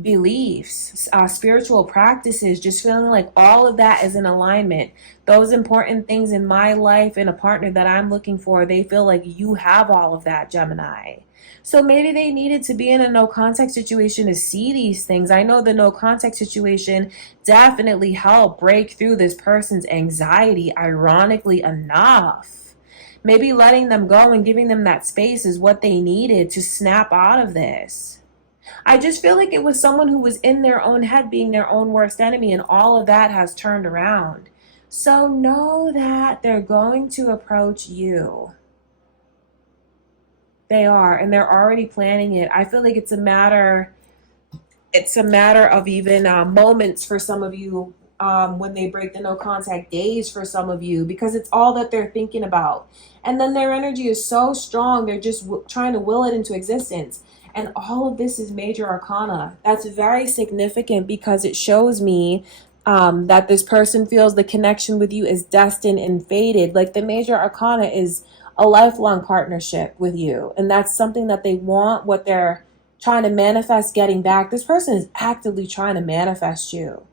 beliefs, spiritual practices, just feeling like all of that is in alignment. Those important things in my life and a partner that I'm looking for, they feel like you have all of that, Gemini. So maybe they needed to be in a no contact situation to see these things. I know the no contact situation definitely helped break through this person's anxiety, ironically enough. Maybe letting them go and giving them that space is what they needed to snap out of this. I just feel like it was someone who was in their own head being their own worst enemy, and all of that has turned around. So know that they're going to approach you. They are, and they're already planning it. I feel like it's a matter of even moments for some of you when they break the no contact, days for some of you, because it's all that they're thinking about. And then their energy is so strong, they're just trying to will it into existence. And all of this is major arcana. That's very significant because it shows me that this person feels the connection with you is destined and fated. Like the major arcana is a lifelong partnership with you. And that's something that they want, what they're trying to manifest getting back. This person is actively trying to manifest you.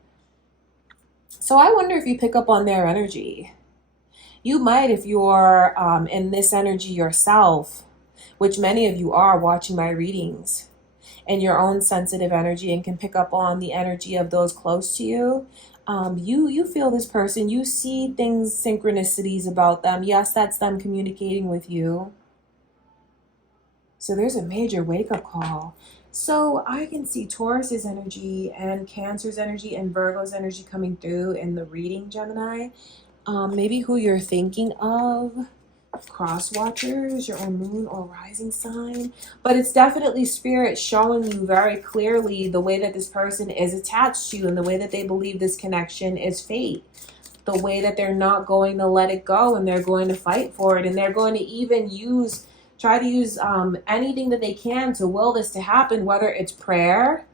So I wonder if you pick up on their energy. You might if you're in this energy yourself, which many of you are watching my readings, and your own sensitive energy and can pick up on the energy of those close to you. You feel this person, you see things, synchronicities about them. Yes, that's them communicating with you. So there's a major wake-up call. So I can see Taurus's energy and Cancer's energy and Virgo's energy coming through in the reading, Gemini. Maybe who you're thinking of cross watchers, your own moon or rising sign. But it's definitely spirit showing you very clearly the way that this person is attached to you and the way that they believe this connection is fate. The way that they're not going to let it go and they're going to fight for it. And they're going to even try to use anything that they can to will this to happen, whether it's prayer,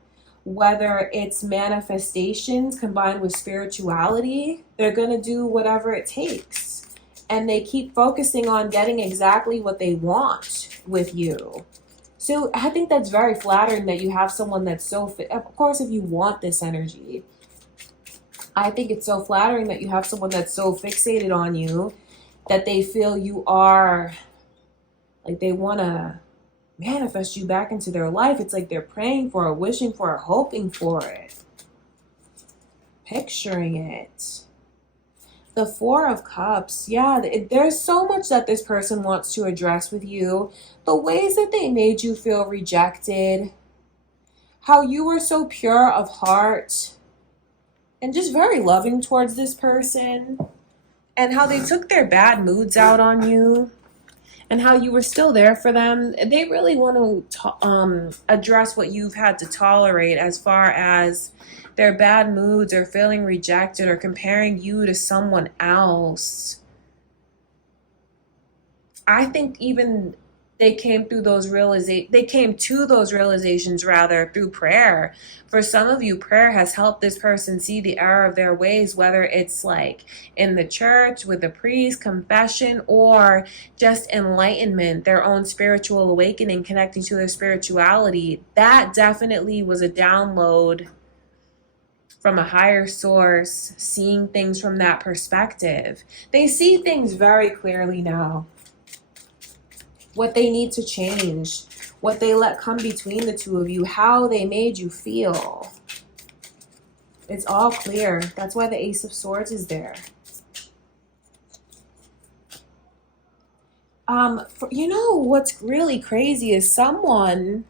whether it's manifestations combined with spirituality. They're going to do whatever it takes. And they keep focusing on getting exactly what they want with you. So I think that's very flattering that you have someone that's so fit. Of course, if you want this energy, I think it's so flattering that you have someone that's so fixated on you that they feel you are, like they want to manifest you back into their life. It's like they're praying for it, wishing for it, hoping for it, picturing it. The Four of Cups. Yeah, there's so much that this person wants to address with you. The ways that they made you feel rejected, how you were so pure of heart and just very loving towards this person, and how they took their bad moods out on you, and how you were still there for them. They really want to address what you've had to tolerate as far as their bad moods or feeling rejected or comparing you to someone else. I think even they came to those realizations rather through prayer. For some of you, prayer has helped this person see the error of their ways, whether it's like in the church with the priest, confession, or just enlightenment, their own spiritual awakening, connecting to their spirituality. That definitely was a download from a higher source, seeing things from that perspective. They see things very clearly now. What they need to change, what they let come between the two of you, how they made you feel. It's all clear. That's why the Ace of Swords is there. You know, what's really crazy is someone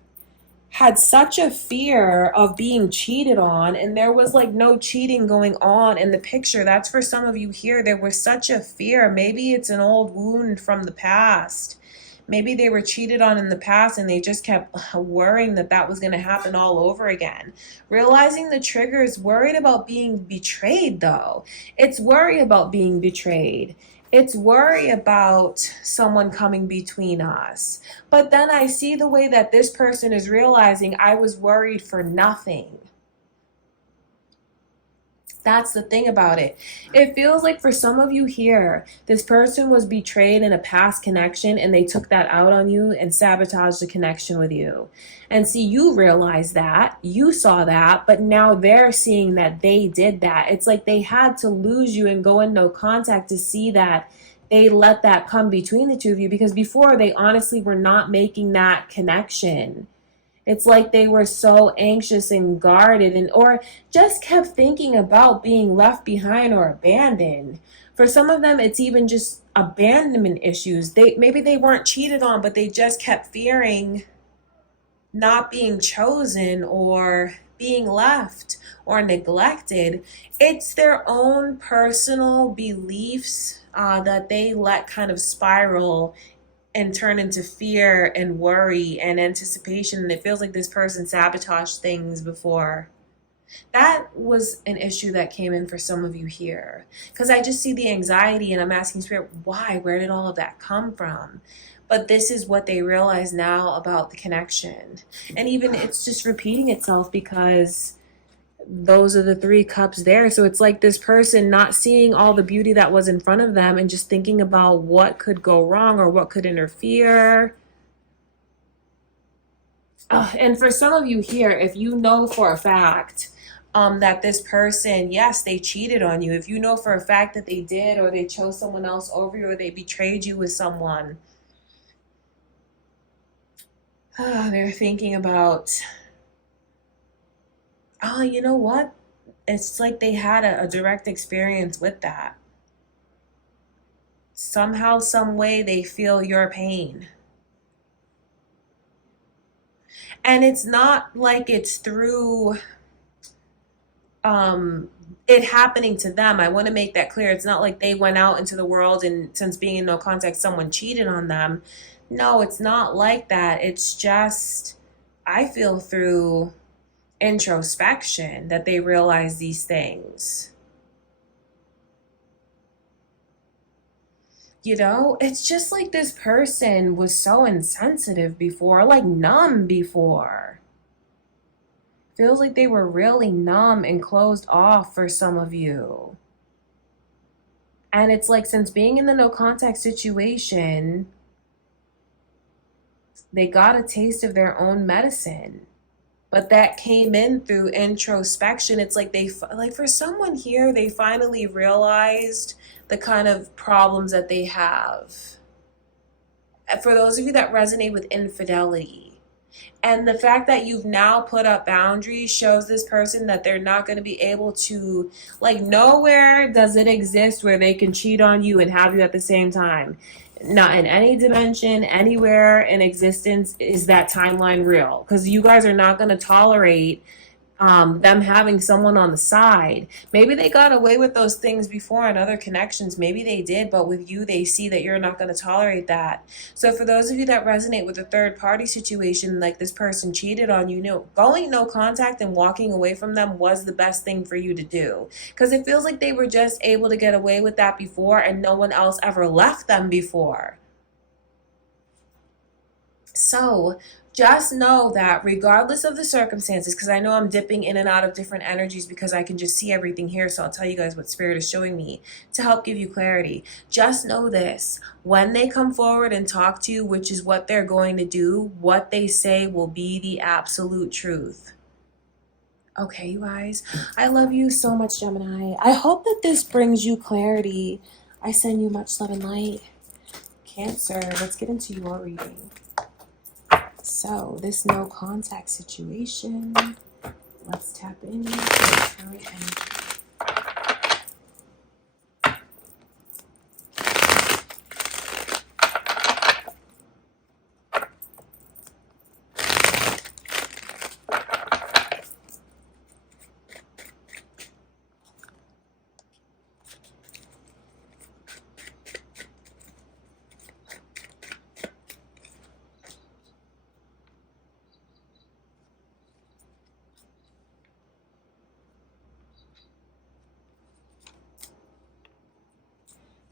had such a fear of being cheated on, and there was like no cheating going on in the picture. That's for some of you here. There was such a fear. Maybe it's an old wound from the past. Maybe they were cheated on in the past and they just kept worrying that that was going to happen all over again. Realizing the trigger is worried about being betrayed, though. It's worry about being betrayed. It's worry about someone coming between us. But then I see the way that this person is realizing I was worried for nothing. That's the thing about it. It feels like for some of you here, this person was betrayed in a past connection and they took that out on you and sabotaged the connection with you. And see, you realize that, you saw that, but now they're seeing that they did that. It's like they had to lose you and go in no contact to see that they let that come between the two of you, because before they honestly were not making that connection. It's like they were so anxious and guarded, and or just kept thinking about being left behind or abandoned. For some of them, it's even just abandonment issues. Maybe they weren't cheated on, but they just kept fearing not being chosen or being left or neglected. It's their own personal beliefs that they let kind of spiral and turn into fear and worry and anticipation. And it feels like this person sabotaged things before. That was an issue that came in for some of you here. Because I just see the anxiety and I'm asking Spirit, why? Where did all of that come from? But this is what they realize now about the connection. And even it's just repeating itself because those are the three cups there. So it's like this person not seeing all the beauty that was in front of them and just thinking about what could go wrong or what could interfere. And for some of you here, if you know for a fact that this person, yes, they cheated on you. If you know for a fact that they did, or they chose someone else over you, or they betrayed you with someone. They're thinking about, oh, you know what? It's like they had a direct experience with that. Somehow, some way, they feel your pain. And it's not like it's through it happening to them. I want to make that clear. It's not like they went out into the world and since being in no contact, someone cheated on them. No, it's not like that. It's just, I feel through introspection that they realize these things. You know, it's just like this person was so insensitive before, like numb before. Feels like they were really numb and closed off for some of you. And it's like since being in the no contact situation, they got a taste of their own medicine. But that came in through introspection. It's like like for someone here, they finally realized the kind of problems that they have. For those of you that resonate with infidelity, and the fact that you've now put up boundaries shows this person that they're not going to be able to, like, nowhere does it exist where they can cheat on you and have you at the same time. Not in any dimension, anywhere in existence is that timeline real. Because you guys are not going to tolerate them having someone on the side. Maybe they got away with those things before in other connections. Maybe they did, but with you, they see that you're not going to tolerate that. So for those of you that resonate with a third party situation, like this person cheated on you, going no contact and walking away from them was the best thing for you to do. Because it feels like they were just able to get away with that before and no one else ever left them before. So just know that regardless of the circumstances, because I know I'm dipping in and out of different energies because I can just see everything here, so I'll tell you guys what Spirit is showing me to help give you clarity. Just know this: when they come forward and talk to you, which is what they're going to do, what they say will be the absolute truth. Okay, you guys, I love you so much, Gemini. I hope that this brings you clarity. I send you much love and light. Cancer, let's get into your reading. So, this no contact situation, let's tap into the current energy.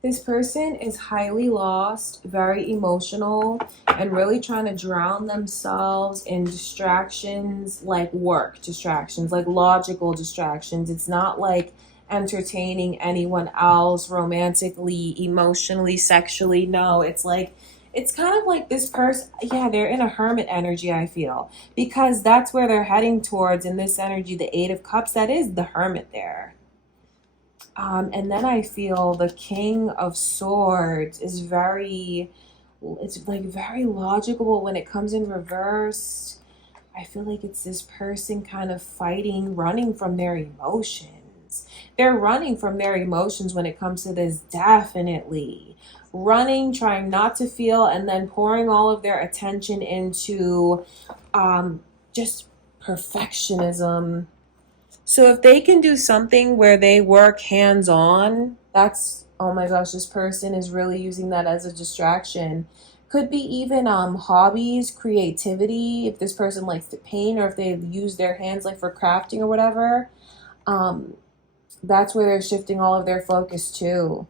This person is highly lost, very emotional, and really trying to drown themselves in distractions, like work distractions, like logical distractions. It's not like entertaining anyone else romantically, emotionally, sexually. No, it's like, it's kind of like this person, yeah, they're in a hermit energy, I feel, because that's where they're heading towards in this energy, the Eight of Cups. That is the hermit there. And then I feel the King of Swords is it's like very logical when it comes in reverse. I feel like it's this person kind of fighting, running from their emotions. They're running from their emotions when it comes to this, definitely. Running, trying not to feel, and then pouring all of their attention into just perfectionism. So if they can do something where they work hands-on, that's, oh my gosh, this person is really using that as a distraction. Could be even hobbies, creativity, if this person likes to paint or if they use their hands like for crafting or whatever. That's where they're shifting all of their focus to.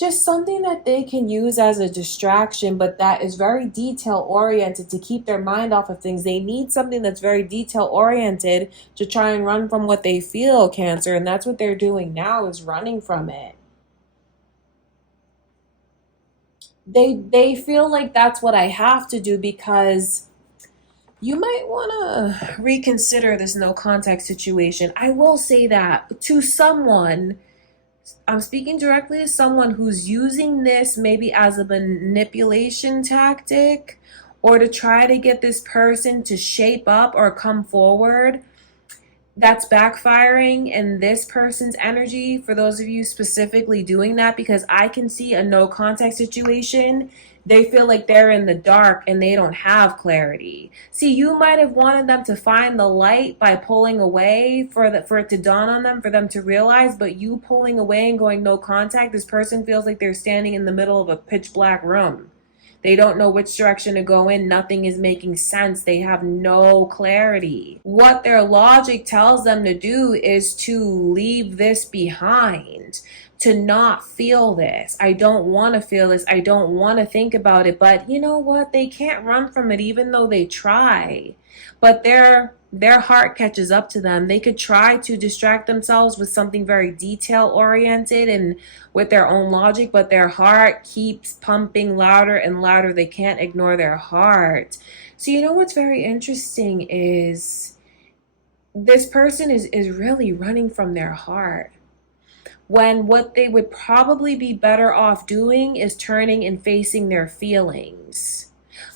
Just something that they can use as a distraction, but that is very detail-oriented to keep their mind off of things. They need something that's very detail-oriented to try and run from what they feel, Cancer, and that's what they're doing now, is running from it. They feel like that's what I have to do, because you might want to reconsider this no contact situation. I will say that to someone. I'm speaking directly to someone who's using this maybe as a manipulation tactic or to try to get this person to shape up or come forward. that's backfiring in this person's energy, for those of you specifically doing that, because I can see a no contact situation. They feel like they're in the dark and they don't have clarity. See, you might have wanted them to find the light by pulling away for it to dawn on them, for them to realize, but you pulling away and going no contact, this person feels like they're standing in the middle of a pitch black room. They don't know which direction to go in. Nothing is making sense. They have no clarity. What their logic tells them to do is to leave this behind, to not feel this. I don't want to feel this. I don't want to think about it. But you know what? They can't run from it even though they try. But their heart catches up to them. They could try to distract themselves with something very detail oriented and with their own logic, but their heart keeps pumping louder and louder. They can't ignore their heart. So you know what's very interesting is this person is really running from their heart, when what they would probably be better off doing is turning and facing their feelings.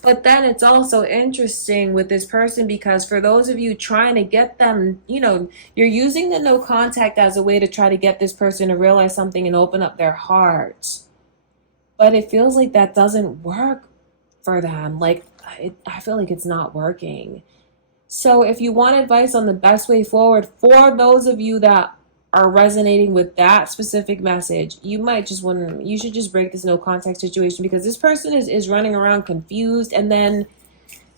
But then it's also interesting with this person, because for those of you trying to get them, you're using the no contact as a way to try to get this person to realize something and open up their heart. But it feels like that doesn't work for them. I feel like it's not working. So if you want advice on the best way forward for those of you that are resonating with that specific message, you should just break this no contact situation, because this person is running around confused, and then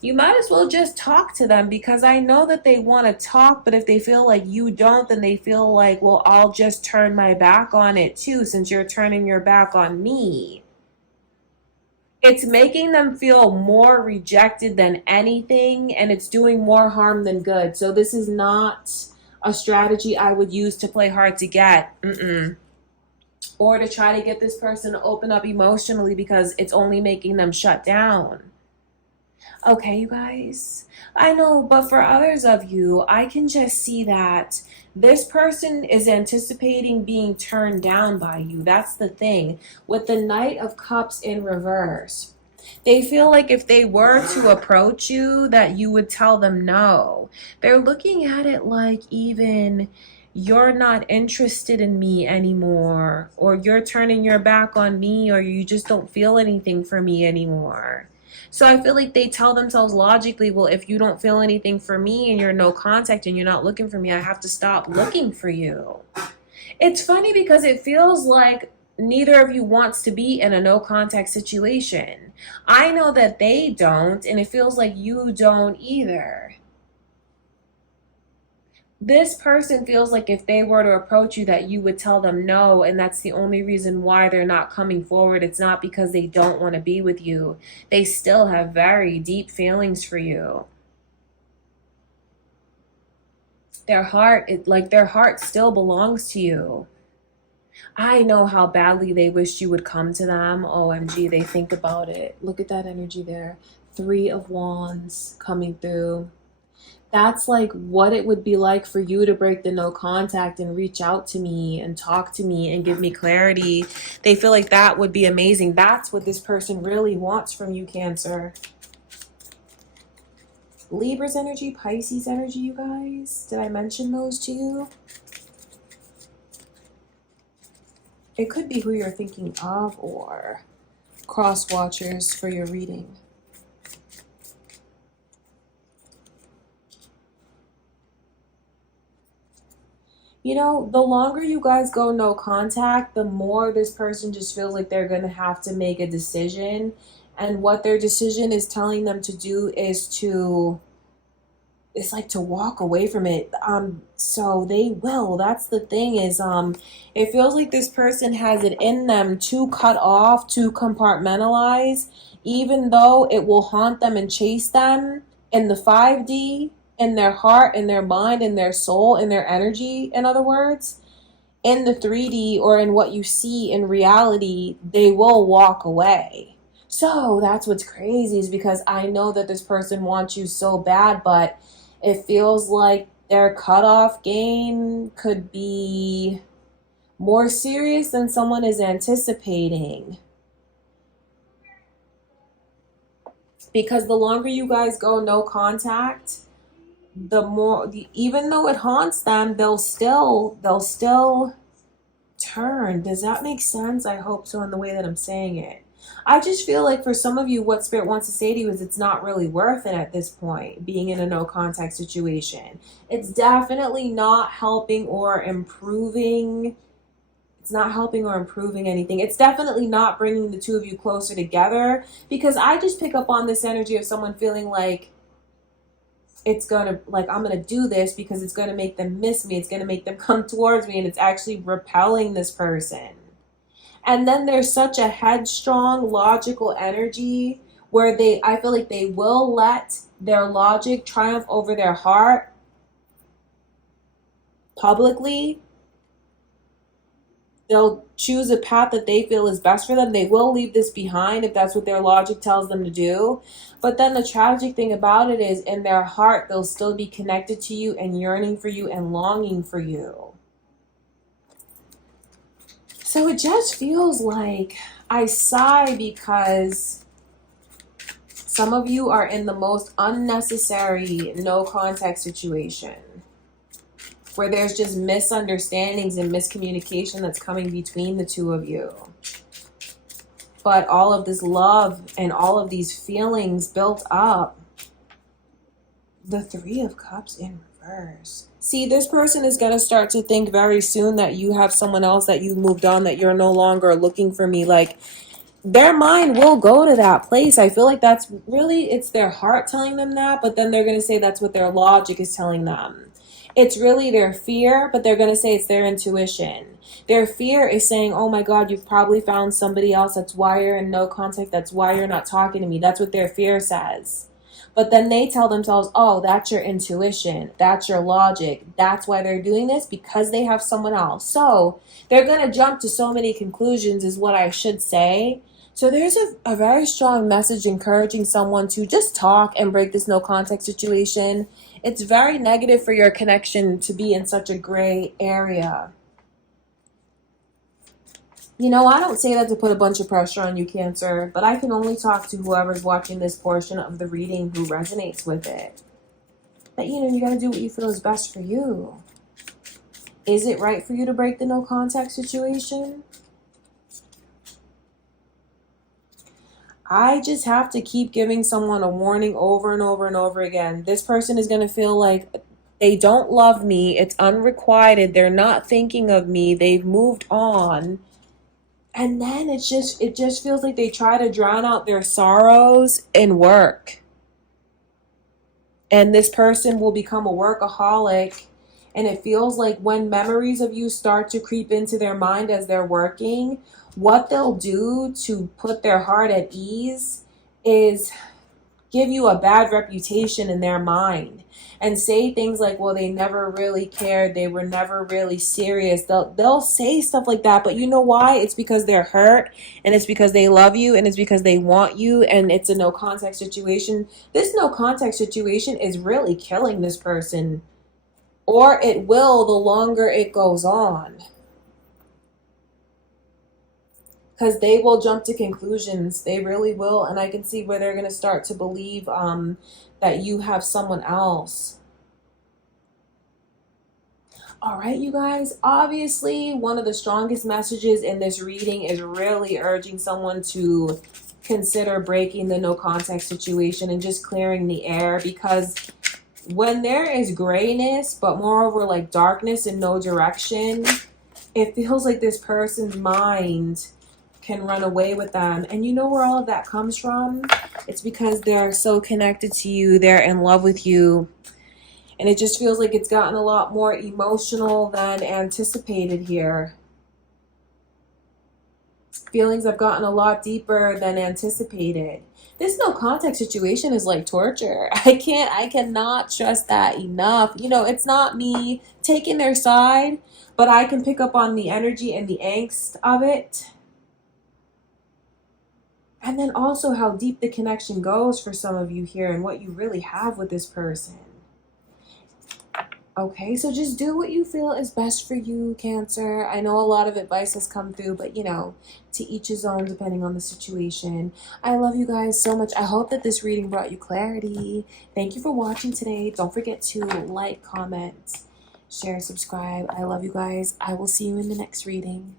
you might as well just talk to them, because I know that they want to talk, but if they feel like you don't, then they feel like, well, I'll just turn my back on it too, since you're turning your back on me. It's making them feel more rejected than anything, and it's doing more harm than good. So this is not a strategy I would use to play hard to get. Or to try to get this person to open up emotionally, because it's only making them shut down. Okay, you guys, I know, but for others of you, I can just see that this person is anticipating being turned down by you. That's the thing. With the Knight of Cups in reverse, they feel like if they were to approach you, that you would tell them no. They're looking at it like, even you're not interested in me anymore, or you're turning your back on me, or you just don't feel anything for me anymore. So I feel like they tell themselves logically, well, if you don't feel anything for me and you're no contact and you're not looking for me, I have to stop looking for you. It's funny because it feels like neither of you wants to be in a no contact situation. I know that they don't, and it feels like you don't either. This person feels like if they were to approach you, that you would tell them no, and that's the only reason why they're not coming forward. It's not because they don't want to be with you. They still have very deep feelings for you. Their heart still belongs to you. I know how badly they wish you would come to them. OMG, they think about it. Look at that energy there. 3 of Wands coming through. That's like what it would be like for you to break the no contact and reach out to me and talk to me and give me clarity. They feel like that would be amazing. That's what this person really wants from you, Cancer. Libra's energy, Pisces energy, you guys. Did I mention those to you? It could be who you're thinking of, or cross watchers for your reading. You know, the longer you guys go no contact, the more this person just feels like they're going to have to make a decision. And what their decision is telling them to do is to walk away from it. So they will. That's the thing is, it feels like this person has it in them to cut off, to compartmentalize, even though it will haunt them and chase them in the 5D, in their heart, in their mind, in their soul, in their energy. In other words, in the 3D or in what you see in reality, they will walk away. So that's what's crazy, is because I know that this person wants you so bad, but it feels like their cutoff game could be more serious than someone is anticipating. Because the longer you guys go no contact, even though it haunts them, they'll still turn. Does that make sense? I hope so in the way that I'm saying it. I just feel like for some of you, what Spirit wants to say to you is it's not really worth it at this point, being in a no contact situation. It's definitely not helping or improving. It's not helping or improving anything. It's definitely not bringing the two of you closer together, because I just pick up on this energy of someone feeling like it's gonna, like, I'm gonna do this because it's gonna make them miss me. It's gonna make them come towards me, and it's actually repelling this person. And then there's such a headstrong, logical energy where I feel like they will let their logic triumph over their heart publicly. They'll choose a path that they feel is best for them. They will leave this behind if that's what their logic tells them to do. But then the tragic thing about it is, in their heart, they'll still be connected to you and yearning for you and longing for you. So it just feels like I sigh, because some of you are in the most unnecessary no contact situation where there's just misunderstandings and miscommunication that's coming between the two of you. But all of this love and all of these feelings built up. The Three of Cups in reverse. See, this person is going to start to think very soon that you have someone else, that you moved on, that you're no longer looking for me. Like, their mind will go to that place. I feel like that's really, it's their heart telling them that, but then they're going to say that's what their logic is telling them. It's really their fear, but they're going to say it's their intuition. Their fear is saying, oh my God, you've probably found somebody else. That's why you're in no contact. That's why you're not talking to me. That's what their fear says. But then they tell themselves, oh, that's your intuition. That's your logic. That's why they're doing this, because they have someone else. So they're going to jump to so many conclusions, is what I should say. So there's a very strong message encouraging someone to just talk and break this no contact situation. It's very negative for your connection to be in such a gray area. You know, I don't say that to put a bunch of pressure on you, Cancer, but I can only talk to whoever's watching this portion of the reading who resonates with it. But, you know, you got to do what you feel is best for you. Is it right for you to break the no contact situation? I just have to keep giving someone a warning over and over and over again. This person is going to feel like they don't love me. It's unrequited. They're not thinking of me. They've moved on. And then it just feels like they try to drown out their sorrows in work. And this person will become a workaholic. And it feels like when memories of you start to creep into their mind as they're working, what they'll do to put their heart at ease is give you a bad reputation in their mind and say things like, well, they never really cared. They were never really serious. They'll say stuff like that. But you know why? It's because they're hurt, and it's because they love you, and it's because they want you, and it's a no contact situation. This no contact situation is really killing this person, or it will the longer it goes on. Because they will jump to conclusions. They really will. And I can see where they're going to start to believe that you have someone else. All right, you guys. Obviously, one of the strongest messages in this reading is really urging someone to consider breaking the no contact situation and just clearing the air. Because when there is grayness, but moreover like darkness and no direction, it feels like this person's mind can run away with them. And you know where all of that comes from? It's because they're so connected to you. They're in love with you. And it just feels like it's gotten a lot more emotional than anticipated here. Feelings have gotten a lot deeper than anticipated. This no contact situation is like torture. I cannot stress that enough. You know, it's not me taking their side, but I can pick up on the energy and the angst of it. And then also how deep the connection goes for some of you here and what you really have with this person. Okay, so just do what you feel is best for you, Cancer. I know a lot of advice has come through, but you know, to each his own depending on the situation. I love you guys so much. I hope that this reading brought you clarity. Thank you for watching today. Don't forget to like, comment, share, subscribe. I love you guys. I will see you in the next reading.